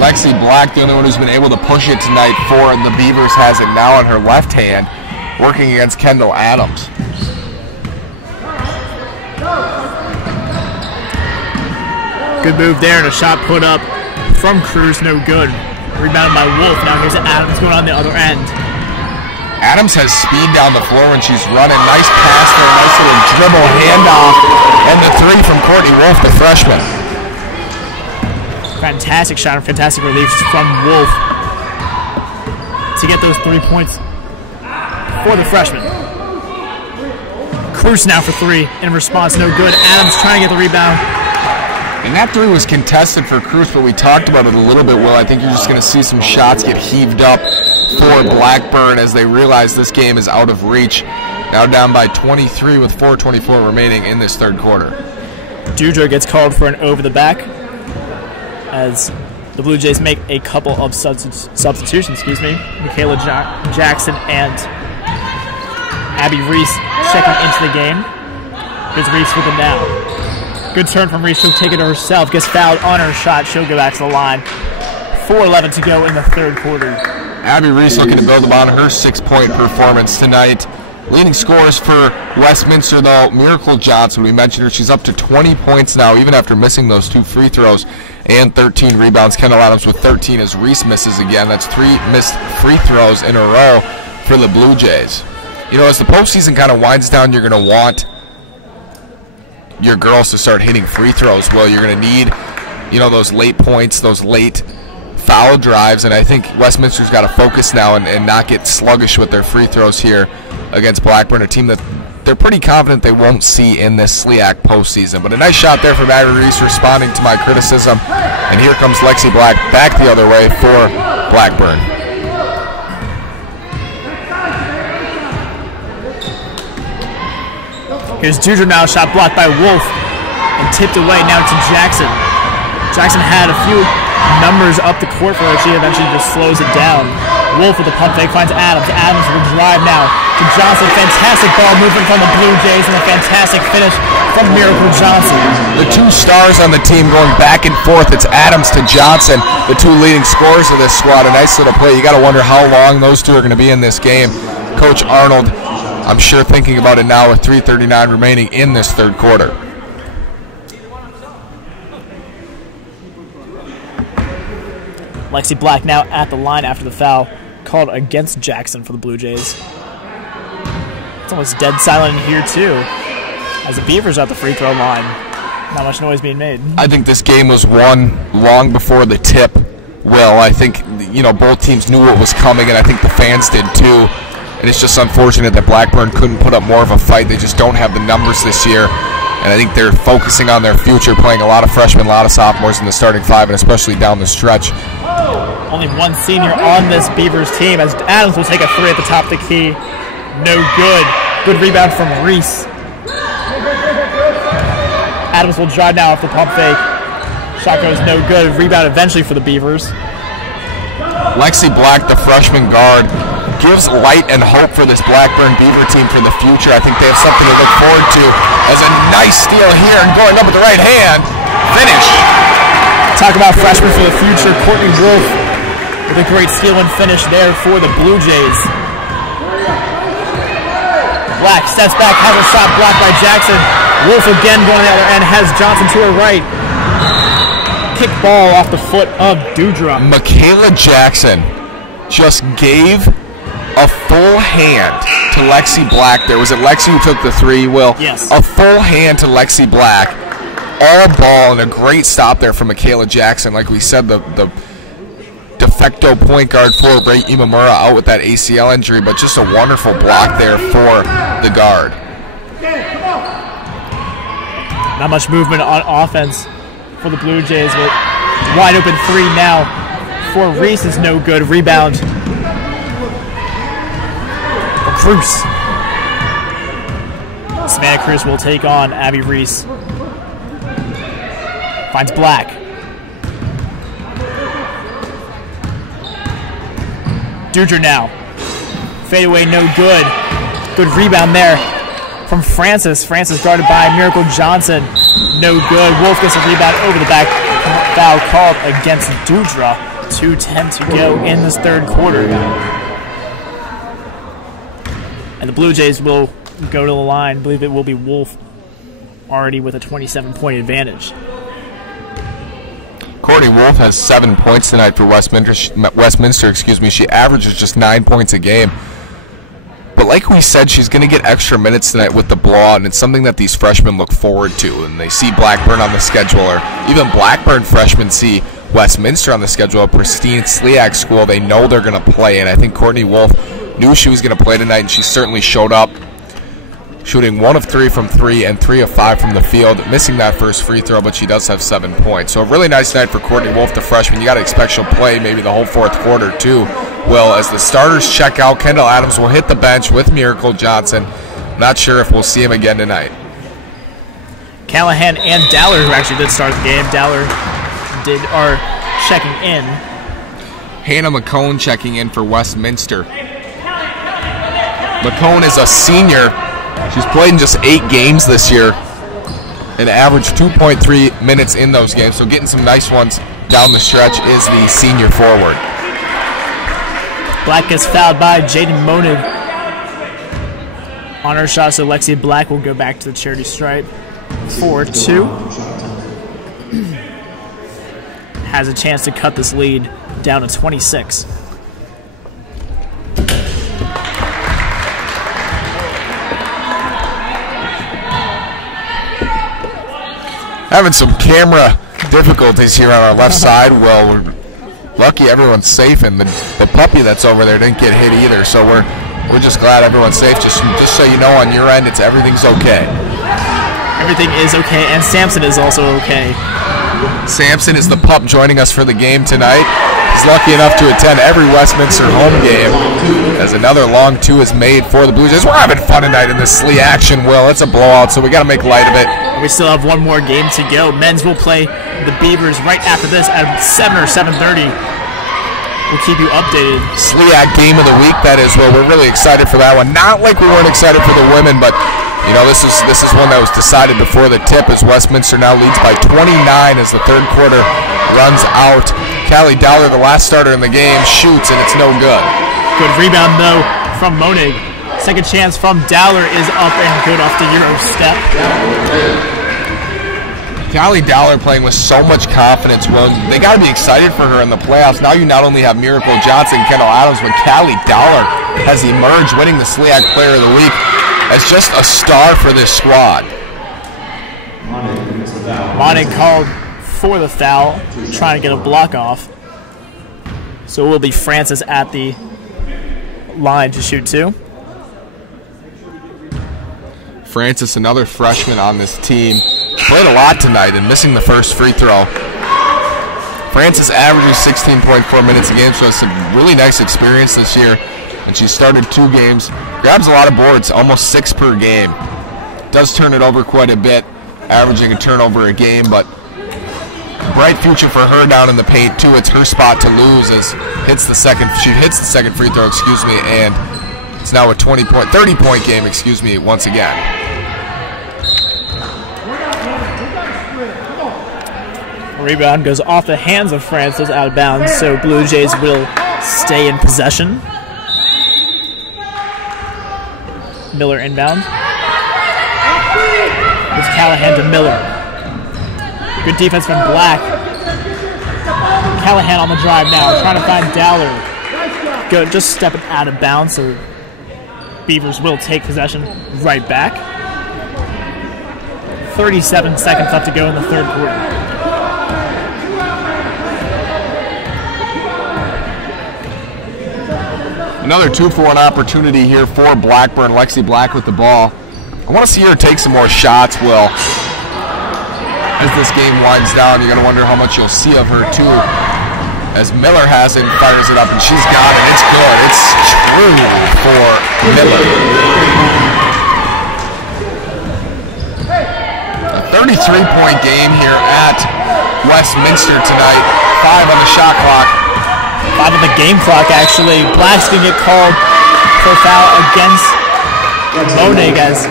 Lexi Black, the only one who's been able to push it tonight for the Beavers, has it now on her left hand, working against Kendall Adams. Good move there, and a shot put up from Cruz, no good. Rebounded by Wolf. Now here's Adams going on the other end. Adams has speed down the floor when she's running. Nice pass there, nice little dribble handoff, and the 3 from Courtney Wolf, the freshman. Fantastic shot and fantastic relief from Wolf to get those 3 points for the freshman. Cruz now for 3 in response, no good. Adams trying to get the rebound. And that 3 was contested for Cruz, but we talked about it a little bit, Will. I think you're just going to see some shots get heaved up for Blackburn as they realize this game is out of reach. Now down by 23 with 4:24 remaining in this third quarter. Dudra gets called for an over the back as the Blue Jays make a couple of substitutions. Michaela Jackson and Abby Reese checking into the game. Here's Reese with it now. Good turn from Reese. She'll take it to herself. Gets fouled on her shot. She'll go back to the line. 4:11 to go in the third quarter. Abby Reese looking to build upon her 6-point performance tonight. Leading scorers for Westminster, though, Miracle Johnson. We mentioned her. She's up to 20 points now, even after missing those 2 free throws and 13 rebounds. Kendall Adams with 13 as Reese misses again. That's 3 missed free throws in a row for the Blue Jays. You know, as the postseason kind of winds down, you're going to want your girls to start hitting free throws. Well, you're going to need, you know, those late points, those late foul drives, and I think Westminster's got to focus now and not get sluggish with their free throws here against Blackburn, a team that they're pretty confident they won't see in this SLIAC postseason. But a nice shot there from Abby Reese responding to my criticism, and here comes Lexi Black back the other way for Blackburn. Here's Dudra now, shot blocked by Wolf and tipped away now to Jackson. Jackson had a few numbers up the court for her. She eventually just slows it down. Wolf with the pump fake finds Adams. Adams will drive now to Johnson. Fantastic ball movement from the Blue Jays and a fantastic finish from Miracle Johnson. The 2 stars on the team going back and forth. It's Adams to Johnson, the 2 leading scorers of this squad. A nice little play. You got to wonder how long those 2 are going to be in this game. Coach Arnold, I'm sure, thinking about it now with 3:39 remaining in this third quarter. Lexi Black now at the line after the foul called against Jackson for the Blue Jays. It's almost dead silent in here too, as the Beavers are at the free throw line. Not much noise being made. I think this game was won long before the tip. Will, I think, you know, both teams knew what was coming, and I think the fans did too. And it's just unfortunate that Blackburn couldn't put up more of a fight. They just don't have the numbers this year. And I think they're focusing on their future, playing a lot of freshmen, a lot of sophomores in the starting 5, and especially down the stretch. Only one senior on this Beavers team, as Adams will take a 3 at the top of the key. No good. Good rebound from Reese. Adams will drive now off the pump fake. Shot goes no good. Rebound eventually for the Beavers. Lexi Black, the freshman guard, gives light and hope for this Blackburn Beaver team for the future. I think they have something to look forward to. As a nice steal here and going up with the right hand. Finish. Talk about freshmen for the future. Courtney Wolf with a great steal and finish there for the Blue Jays. Black steps back, has a shot blocked by Jackson. Wolf again going to the other end, has Johnson to her right. Kick ball off the foot of Dudra. Michaela Jackson just gave a full hand to Lexi Black there. Was it Lexi who took the 3, Will? Yes. A full hand to Lexi Black. All ball and a great stop there from Michaela Jackson. Like we said, the de facto point guard for Ray Imamura out with that ACL injury, but just a wonderful block there for the guard. Not much movement on offense for the Blue Jays, but wide open 3 now for Reese is no good. Rebound. Cruz. Savannah Cruz will take on Abby Reese. Finds Black. Dudra now. Fade away, no good. Good rebound there from Francis. Francis guarded by Miracle Johnson. No good. Wolf gets a rebound over the back. Foul called against Dudra. 2:10 to go in this third quarter. And the Blue Jays will go to the line. I believe it will be Wolf already with a 27-point advantage. Courtney Wolf has 7 points tonight for Westminster. She averages just 9 points a game. But like we said, she's going to get extra minutes tonight with the blowout, and it's something that these freshmen look forward to. And they see Blackburn on the schedule, or even Blackburn freshmen see Westminster on the schedule, a pristine SLIAC school. They know they're going to play, and I think Courtney Wolf knew she was going to play tonight, and she certainly showed up, shooting 1 of 3 from 3 and 3 of 5 from the field, missing that first free throw, but she does have 7 points. So a really nice night for Courtney Wolf, the freshman. You got to expect she'll play maybe the whole fourth quarter too. Well, as the starters check out, Kendall Adams will hit the bench with Miracle Johnson. Not sure if we'll see him again tonight. Callahan and Dowler, who actually did start the game. Dowler are checking in. Hannah McCone checking in for Westminster. McCone is a senior She's played in just 8 games this year and averaged 2.3 minutes in those games. So getting some nice ones down the stretch is the senior forward. Black gets fouled by Jaden Monig on her shot, so Lexi Black will go back to the charity stripe. 4-2. Has a chance to cut this lead down to 26. Having some camera difficulties here on our left side. Well, we're lucky everyone's safe, and the puppy that's over there didn't get hit either. So we're just glad everyone's safe. Just so you know, on your end, everything's okay. Everything is okay, and Samson is also okay. Samson is the pup joining us for the game tonight. He's lucky enough to attend every Westminster home game, as another long two is made for the Blue Jays. We're having fun tonight in this SLE action, Will. It's a blowout, so we got to make light of it. We still have one more game to go. Men's will play the Beavers right after this at 7 or 7:30. We'll keep you updated. SLEAC game of the week, that is. Well, we're really excited for that one. Not like we weren't excited for the women, but you know, this is one that was decided before the tip, as Westminster now leads by 29 as the third quarter runs out. Callie Dowler, the last starter in the game, shoots, and it's no good. Good rebound, though, from Monig. Second chance from Dowler is up and good off the Euro step. Callie Dowler playing with so much confidence. Well, they got to be excited for her in the playoffs. Now you not only have Miracle Johnson and Kendall Adams, but Callie Dowler has emerged, winning the SLEAC Player of the Week, as just a star for this squad. Monig called for the foul, trying to get a block off. So it will be Francis at the line to shoot two. Francis, another freshman on this team, played a lot tonight and missing the first free throw. Francis averages 16.4 minutes a game, so it's a really nice experience this year. And she started 2 games, grabs a lot of boards, almost 6 per game. Does turn it over quite a bit, averaging a turnover a game, but bright future for her down in the paint too. It's her spot to lose as she hits the second free throw, and it's now a 30-point game, once again. Rebound goes off the hands of Francis, out of bounds, so Blue Jays will stay in possession. Miller inbound. It's Callahan to Miller. Good defense from Black. Callahan on the drive now, trying to find Dowler. Good, just stepping out of bounds, so Beavers will take possession right back. 37 seconds left to go in the third quarter. Another 2-for-1 opportunity here for Blackburn. Lexi Black with the ball. I want to see her take some more shots, Will. As this game winds down, you're going to wonder how much you'll see of her, too. As Miller has it and fires it up, and she's got it. It's good. It's true for Miller. A 33-point game here at Westminster tonight. 5 on the shot clock. 5 on the game clock, actually. Black's going to get called for a foul against Monig as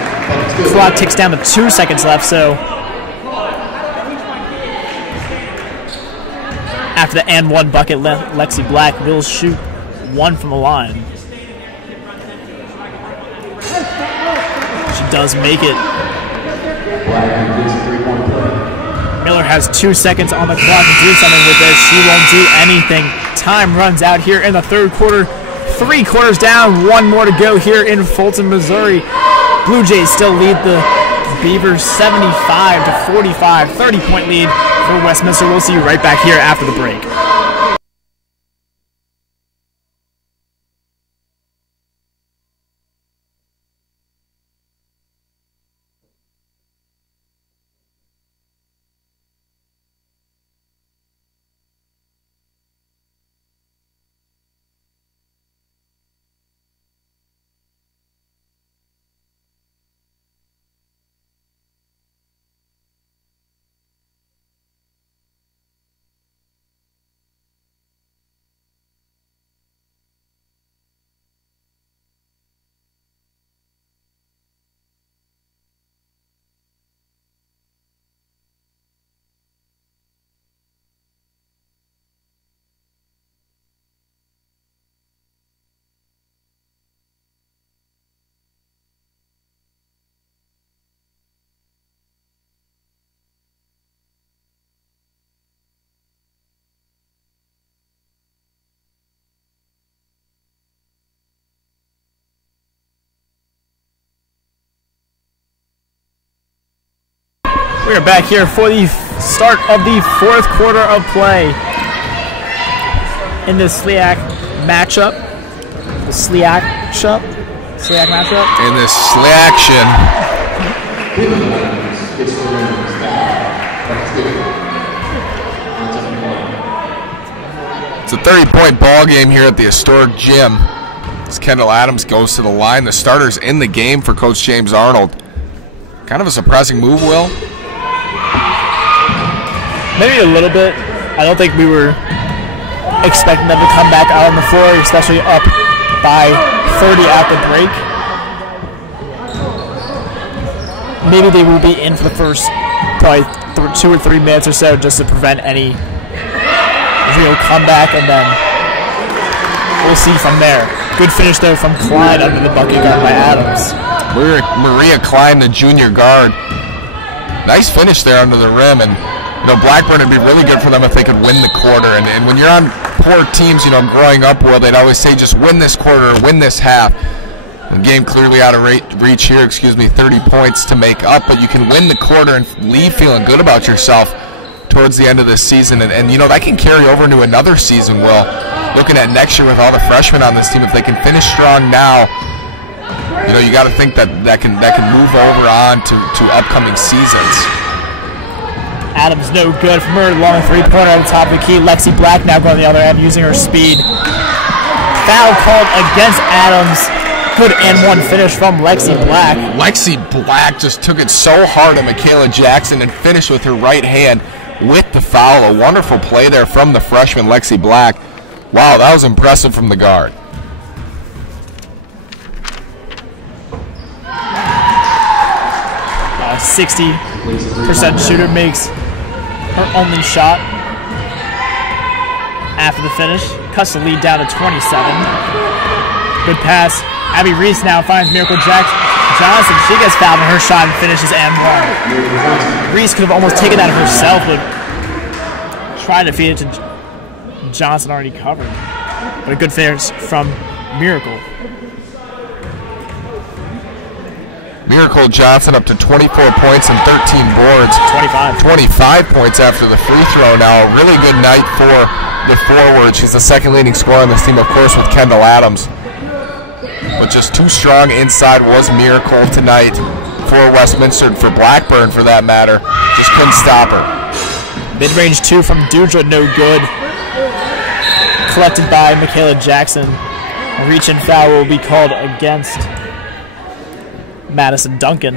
the clock ticks down to 2 seconds left, so after the and one bucket, Lexi Black will shoot 1 from the line. She does make it. Miller has 2 seconds on the clock to do something with this. She won't do anything. Time runs out here in the third quarter. 3 quarters down, 1 more to go here in Fulton, Missouri. Blue Jays still lead the Beavers 75-45, 30-point lead for Westminster. We'll see you right back here after the break. We are back here for the start of the fourth quarter of play in the SLIAC matchup. The SLIAC matchup. In this SLIAction. It's a 30-point ball game here at the historic gym. As Kendall Adams goes to the line, the starter's in the game for Coach James Arnold. Kind of a surprising move, Will. Maybe a little bit. I don't think we were expecting them to come back out on the floor, especially up by 30 at the break. Maybe they will be in for the first probably 2 or 3 minutes or so just to prevent any real comeback, and then we'll see from there. Good finish though from Klein under the bucket guard by Adams. Maria Klein, the junior guard. Nice finish there under the rim, and Blackburn, it'd be really good for them if they could win the quarter. And when you're on poor teams, growing up, well, they'd always say just win this quarter or win this half. The game clearly out of reach here, 30 points to make up, but you can win the quarter and leave feeling good about yourself towards the end of this season. And that can carry over into another season, Will. Looking at next year with all the freshmen on this team, if they can finish strong now, you got to think that can move over on to upcoming seasons. Adams no good from her long three-pointer on the top of the key. Lexi Black now going the other end using her speed. Foul called against Adams. Good and one finish from Lexi Black. Lexi Black just took it so hard at Michaela Jackson and finished with her right hand with the foul. A wonderful play there from the freshman Lexi Black. Wow, that was impressive from the guard. 60% shooter makes her only shot after the finish. Cuts the lead down to 27. Good pass. Abby Reese now finds Miracle Johnson. She gets fouled on her shot and finishes and one. Reese could have almost taken that herself, but tried to feed it to Johnson, already covered. But a good finish from Miracle. Miracle Johnson up to 24 points and 13 boards. 25 points after the free throw now. A really good night for the forward. She's the second leading scorer on this team, of course, with Kendall Adams. But just too strong inside was Miracle tonight for Westminster, and for Blackburn for that matter. Just couldn't stop her. Mid-range 2 from Dudra, no good. Collected by Michaela Jackson. A reach-in foul will be called against Madison Duncan.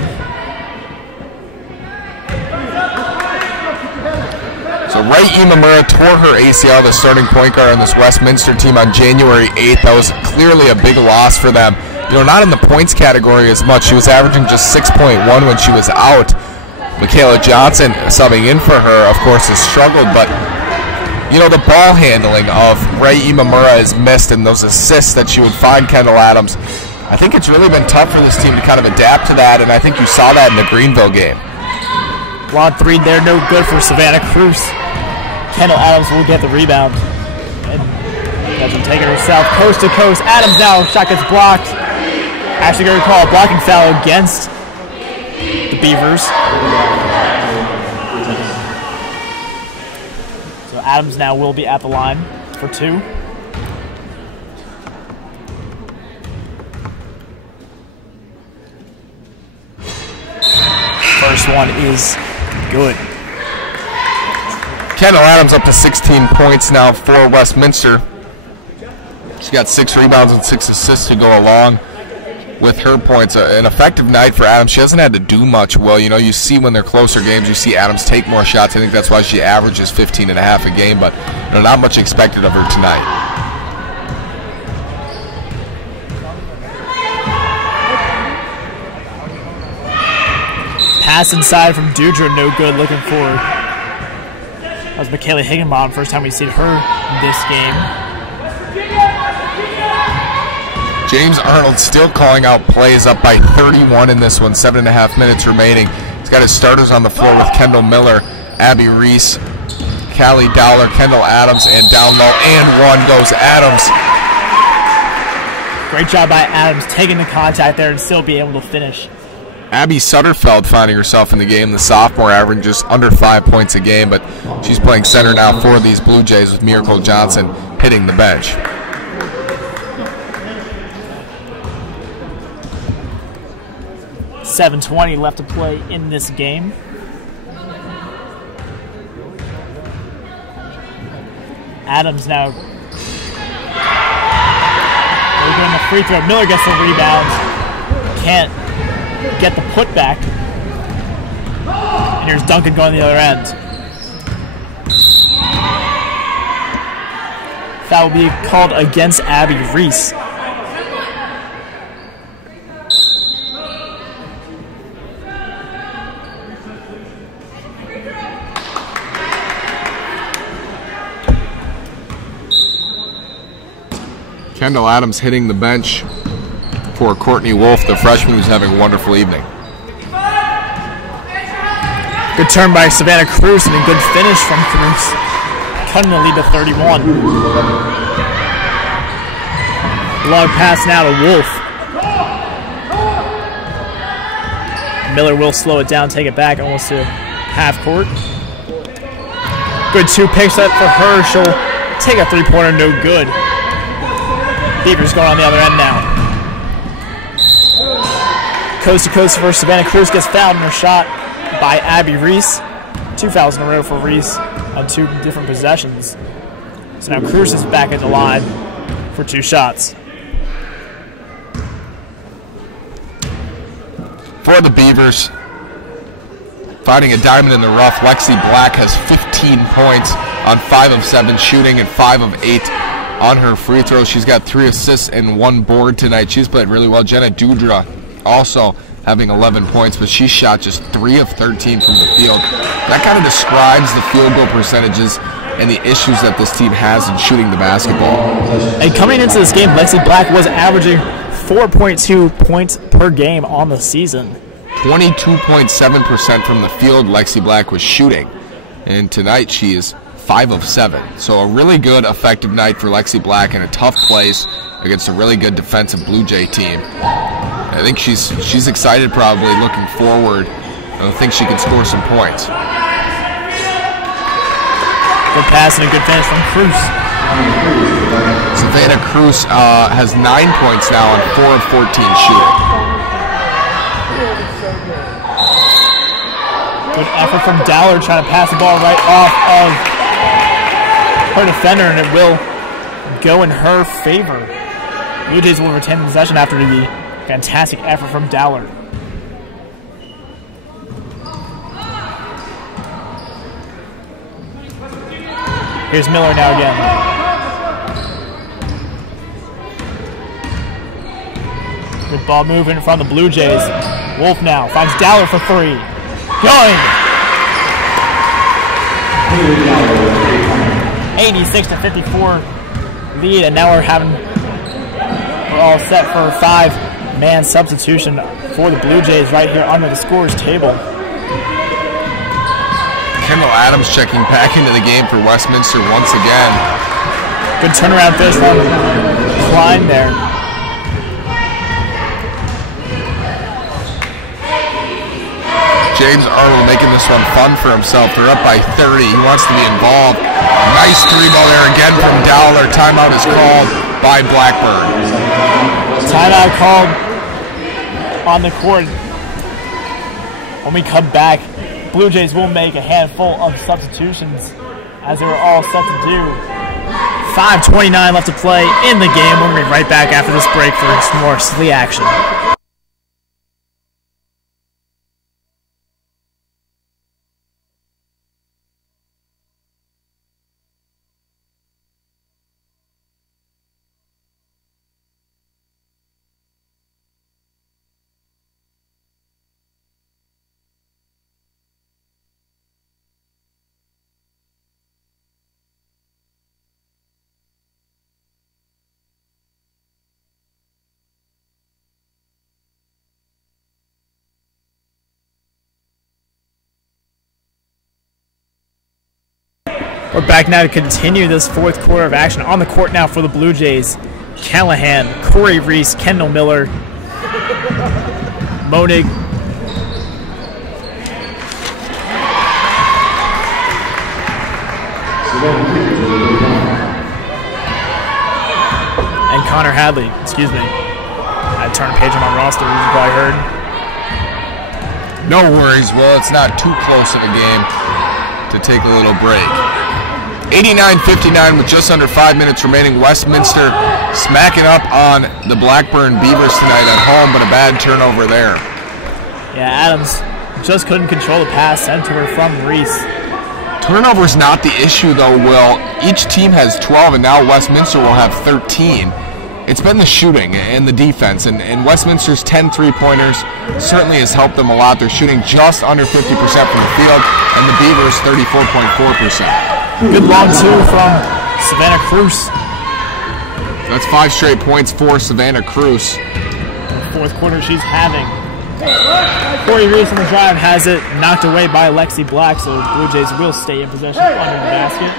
So Ray Imamura tore her ACL, the starting point guard on this Westminster team, on January 8th. That was clearly a big loss for them. Not in the points category as much. She was averaging just 6.1 when she was out. Michaela Johnson, subbing in for her, of course, has struggled, but the ball handling of Ray Imamura is missed, and those assists that she would find Kendall Adams, I think it's really been tough for this team to kind of adapt to that, and I think you saw that in the Greenville game. Long three there, no good for Savannah Cruz. Kendall Adams will get the rebound. And doesn't take it herself. Coast to coast. Adams now, shot gets blocked. Actually going to call a blocking foul against the Beavers. So Adams now will be at the line for 2. First one is good. Kendall Adams up to 16 points now for Westminster. She got 6 rebounds and 6 assists to go along with her points. An effective night for Adams. She hasn't had to do much. Well, you see when they're closer games, you see Adams take more shots. I think that's why she averages 15.5 a game, but not much expected of her tonight. Pass inside from Dudra, no good. Looking for, that was Michaela Higginbottom. First time we've seen her this game. James Arnold still calling out plays, up by 31 in this one. 7.5 minutes remaining. He's got his starters on the floor with Kendall Miller, Abby Reese, Callie Dowler, Kendall Adams, and down low. And one goes Adams. Great job by Adams taking the contact there and still be able to finish Abby Sutterfeld finding herself in the game, the sophomore, averaging just under 5 points a game, but she's playing center now for these Blue Jays with Miracle Johnson hitting the bench. $7:20 left to play in this game. Adams now opening the free throw. Miller gets the rebound. Can't get the putback. And here's Duncan going the other end. Foul will be called against Abby Reese. Kendall Adams hitting the bench for Courtney Wolf, the freshman who's having a wonderful evening. Good turn by Savannah Cruz and a good finish from Cruz, cutting the lead to 31. Long pass now to Wolf. Miller will slow it down, take it back almost to half court. Good 2-pick set for her. She'll take a 3-pointer, no good. Beavers going on the other end now. Coast to coast for Savannah Cruz, gets fouled in her shot by Abby Reese. 2 fouls in a row for Reese on 2 different possessions. So now Cruz is back at the line for 2 shots. For the Beavers, finding a diamond in the rough, Lexi Black has 15 points on 5 of 7 shooting and 5 of 8 on her free throws. She's got 3 assists and 1 board tonight. She's played really well. Jenna Dudra also having 11 points, but she shot just 3 of 13 from the field. That kind of describes the field goal percentages and the issues that this team has in shooting the basketball. And coming into this game, Lexi Black was averaging 4.2 points per game on the season. 22.7% from the field Lexi Black was shooting, and tonight she is 5 of 7. So a really good, effective night for Lexi Black in a tough place against a really good defensive Blue Jay team. I think she's excited, probably looking forward. I think she can score some points. Good pass and a good finish from Cruz. Savannah Cruz has 9 points now on 4 of 14 shooting. Good effort from Dowler trying to pass the ball right off of her defender, and it will go in her favor. Blue Jays will retain possession after the fantastic effort from Dowler. Here's Miller now again. Good ball movement from the Blue Jays. Wolf now finds Dowler for 3. Going! 86-54 lead, and now we're all set for a 5-man substitution for the Blue Jays right here under the scorer's table. Kendall Adams checking back into the game for Westminster once again. Good turnaround finish from Klein there. James Arnold making this one fun for himself. They're up by 30. He wants to be involved. Nice 3-ball there again from Dowler. Timeout is called by Blackburn. Timeout called on the court. When we come back, Blue Jays will make a handful of substitutions as they were all set to do. 5:29 left to play in the game. We'll be right back after this break for some more SLE action. We're back now to continue this 4th quarter of action. On the court now for the Blue Jays, Callahan, Corey Reese, Kendall Miller, Monig, Connor Hadley, excuse me. I turned a page on my roster, as you probably heard. No worries, Will. It's not too close of a game to take a little break. 89-59 with just under 5 minutes remaining. Westminster smacking up on the Blackburn Beavers tonight at home, but a bad turnover there. Yeah, Adams just couldn't control the pass sent to her from Reese. Turnover's not the issue, though, Will. Each team has 12, and now Westminster will have 13. It's been the shooting and the defense, and Westminster's 10 three-pointers certainly has helped them a lot. They're shooting just under 50% from the field, and the Beavers 34.4%. Good long two from Savannah Cruz. That's 5 straight points for Savannah Cruz. The fourth quarter she's having. Corey Reese on the drive has it knocked away by Lexi Black, so the Blue Jays will stay in possession under the basket.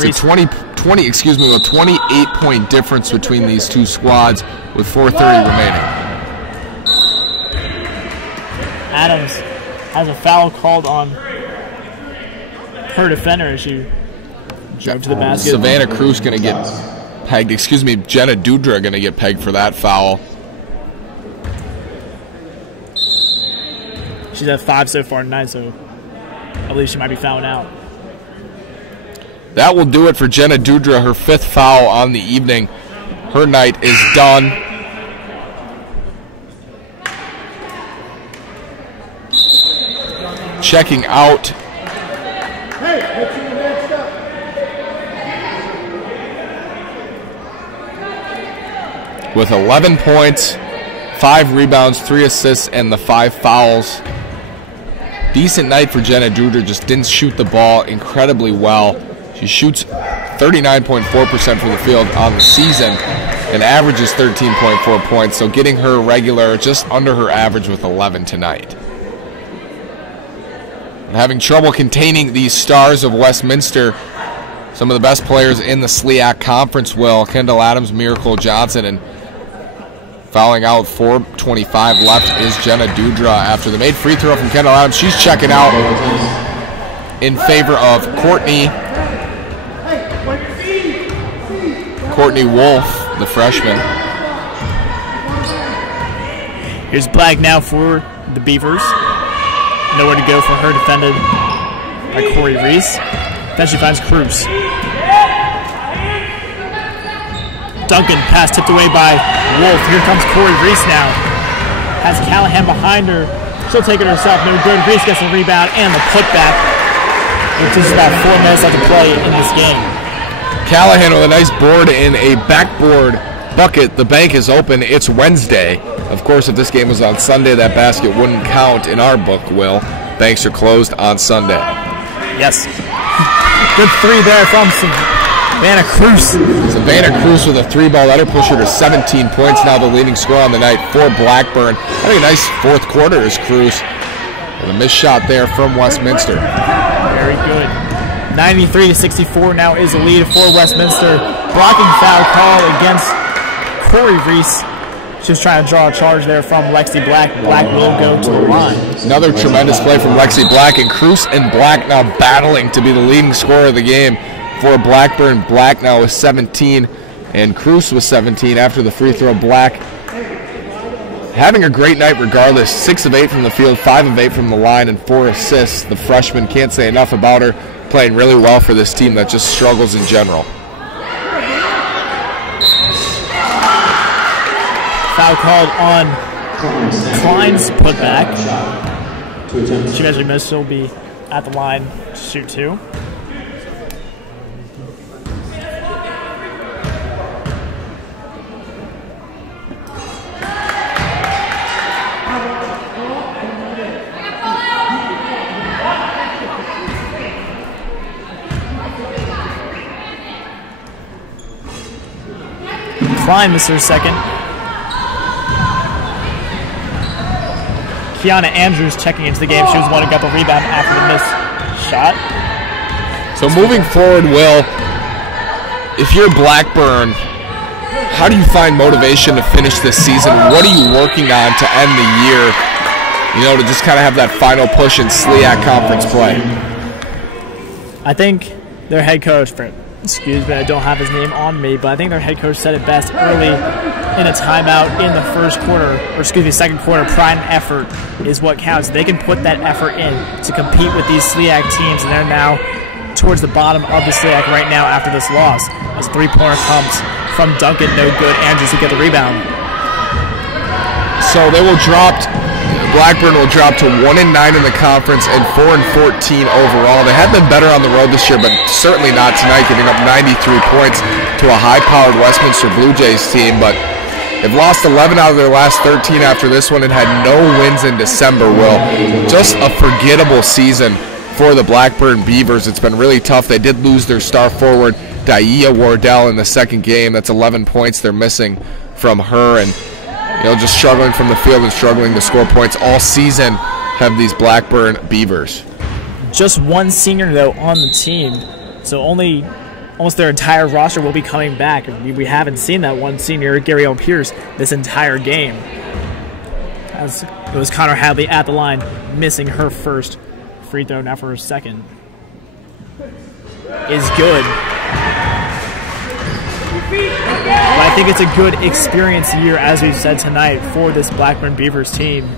It's a 28-point difference between these two squads with 4:30 remaining. Adams has a foul called on her defender as she drove to the basket. Savannah Cruz going to get pegged. Excuse me, Jenna Dudra going to get pegged for that foul. She's at 5 so far tonight, so I believe she might be fouling out. That will do it for Jenna Dudra, her 5th foul on the evening. Her night is done. Checking out with 11 points, 5 rebounds, 3 assists, and the 5 fouls. Decent night for Jenna Dudra, just didn't shoot the ball incredibly well. She shoots 39.4% from the field on the season and averages 13.4 points, so getting her regular, just under her average with 11 tonight. And having trouble containing these stars of Westminster, some of the best players in the SLIAC Conference, Will. Kendall Adams, Miracle Johnson, and fouling out, 4:25 left is Jenna Dudra after the made free throw from Kendall Adams. She's checking out in favor of Courtney Wolf, the freshman. Here's Black now for the Beavers. Nowhere to go for her, defended by Corey Reese. Then she finds Cruz. Duncan, pass tipped away by Wolf. Here comes Corey Reese now. Has Callahan behind her. She'll take it herself. No good. Reese gets the rebound and the putback. It's just about 4 minutes left to play in this game. Callahan with a nice board in a backboard bucket. The bank is open. It's Wednesday. Of course, if this game was on Sunday, that basket wouldn't count in our book, Will. Banks are closed on Sunday. Yes. Good 3 there from Savannah Cruz. Savannah Cruz with a 3-ball. That'll push her to 17 points. Now the leading scorer on the night for Blackburn. Having a nice 4th quarter is Cruz. With a missed shot there from Westminster. Very good. 93-64 now is the lead for Westminster. Blocking foul call against Corey Reese. Just trying to draw a charge there from Lexi Black. Black will go to the line. Another tremendous play from Lexi Black, and Cruz and Black now battling to be the leading scorer of the game for Blackburn. Black now with 17, and Cruz with 17 after the free throw. Black having a great night regardless. 6 of 8 from the field, 5 of 8 from the line, and 4 assists. The freshman, can't say enough about her, playing really well for this team that just struggles in general. Foul called on Klein's putback. She eventually missed. She'll be at the line to shoot 2. Klein missed her second. Kiana Andrews checking into the game. She was the one who got the rebound after the missed shot. So moving forward, Will, if you're Blackburn, how do you find motivation to finish this season? What are you working on to end the year, to just kind of have that final push in SLIAC conference play? I think their head coach, excuse me, I don't have his name on me, but I think their head coach said it best early in a timeout in the first quarter, or excuse me, second quarter. Pride and effort is what counts. They can put that effort in to compete with these SLIAC teams, and they're now towards the bottom of the SLIAC right now after this loss. As three-pointer comes from Duncan, no good. Andrews will get the rebound. So they will drop. Blackburn will drop to 1-9 in the conference and 4-14 overall. They have been better on the road this year, but certainly not tonight, giving up 93 points to a high-powered Westminster Blue Jays team. But they've lost 11 out of their last 13 after this one and had no wins in December, Will. Just a forgettable season for the Blackburn Beavers. It's been really tough. They did lose their star forward, Daia Wardell, in the second game. That's 11 points they're missing from her, and just struggling from the field and struggling to score points all season have these Blackburn Beavers. Just one senior, though, on the team, so almost their entire roster will be coming back. We haven't seen that one senior, Gary O. Pierce, this entire game. As it was Connor Hadley at the line, missing her first free throw, now for her second. Is good. But I think it's a good experience year, as we've said tonight, for this Blackburn Beavers team.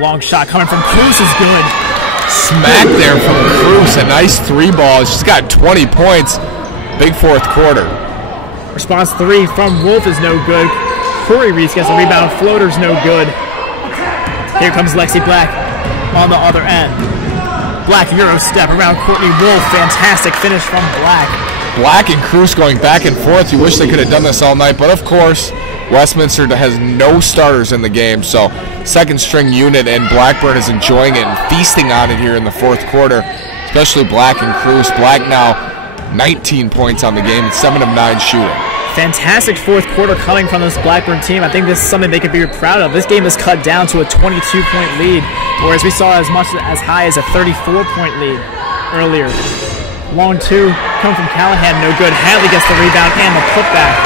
Long shot coming from Cruz is good. Smack there from Cruz, a nice three ball. She's got 20 points. Big fourth quarter. Response three from Wolf is no good. Corey Reese gets a rebound. Floater's no good. Here comes Lexi Black on the other end. Black Euro step around Courtney Wolf. Fantastic finish from Black. Black and Cruz going back and forth. You wish they could have done this all night, but of course, Westminster has no starters in the game, so second string unit, and Blackburn is enjoying it and feasting on it here in the fourth quarter, especially Black and Cruz. Black now 19 points on the game and 7 of 9 shooting. Fantastic fourth quarter coming from this Blackburn team. I think this is something they could be proud of. This game is cut down to a 22-point lead, whereas we saw as high as a 34-point lead earlier. Long two come from Callahan, no good. Hadley gets the rebound and the putback.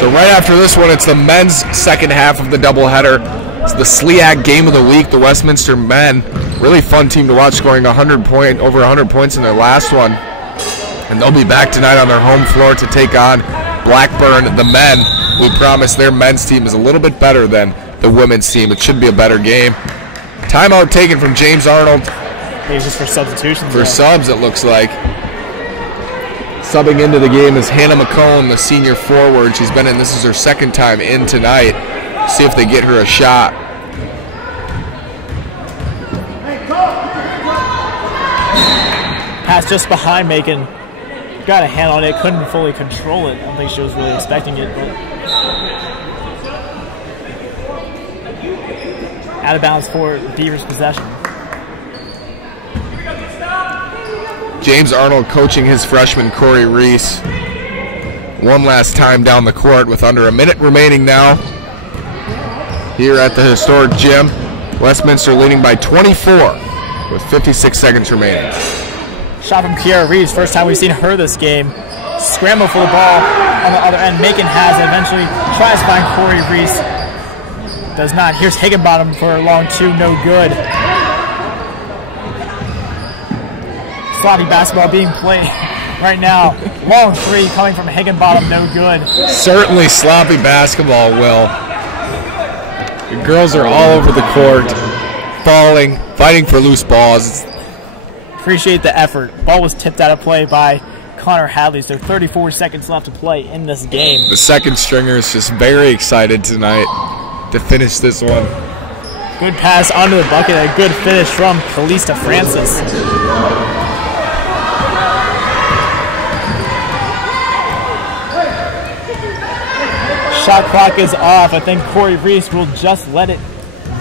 So right after this one, it's the men's second half of the doubleheader. It's the SLIAC game of the week. The Westminster men, really fun team to watch, scoring over 100 points in their last one. And they'll be back tonight on their home floor to take on Blackburn, the men. We promise their men's team is a little bit better than the women's team. It should be a better game. Timeout taken from James Arnold. He's just for substitutions. For subs, it looks like. Subbing into the game is Hannah McCone, the senior forward. She's been in, this is her second time in tonight. See if they get her a shot. Pass just behind Macon. Got a hand on it, couldn't fully control it. I don't think she was really expecting it, but out of bounds for Beavers possession. James Arnold coaching his freshman Corey Reese. One last time down the court with under a minute remaining now. Here at the historic gym, Westminster leading by 24 with 56 seconds remaining. Shot from Kiara Reeves, first time we've seen her this game. Scramble for the ball on the other end. Macon has it, eventually tries to find Corey Reese. Does not. Here's Higginbottom for a long two, no good. Sloppy basketball being played right now. Long three coming from Higginbottom, no good. Certainly sloppy basketball, Will. The girls are all over the court, falling, fighting for loose balls. Appreciate the effort. Ball was tipped out of play by Connor Hadley, so 34 seconds left to play in this game. The second stringer is just very excited tonight to finish this one. Good pass onto the bucket, a good finish from Calista Francis. Shot clock is off. I think Corey Reese will just let it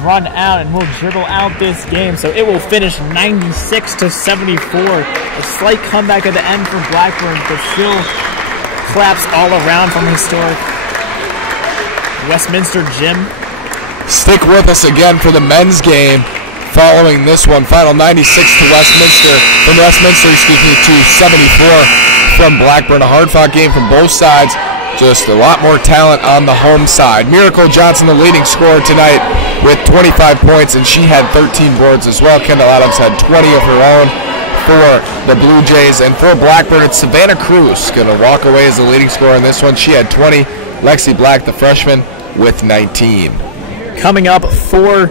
run out and will dribble out this game. So it will finish 96-74. A slight comeback at the end for Blackburn, but still claps all around from historic Westminster gym. Stick with us again for the men's game following this one. Final 96 to Westminster, to 74 from Blackburn. A hard-fought game from both sides. Just a lot more talent on the home side. Miracle Johnson, the leading scorer tonight, with 25 points, and she had 13 boards as well. Kendall Adams had 20 of her own for the Blue Jays. And for Blackburn, it's Savannah Cruz going to walk away as the leading scorer in this one. She had 20. Lexi Black, the freshman, with 19. Coming up for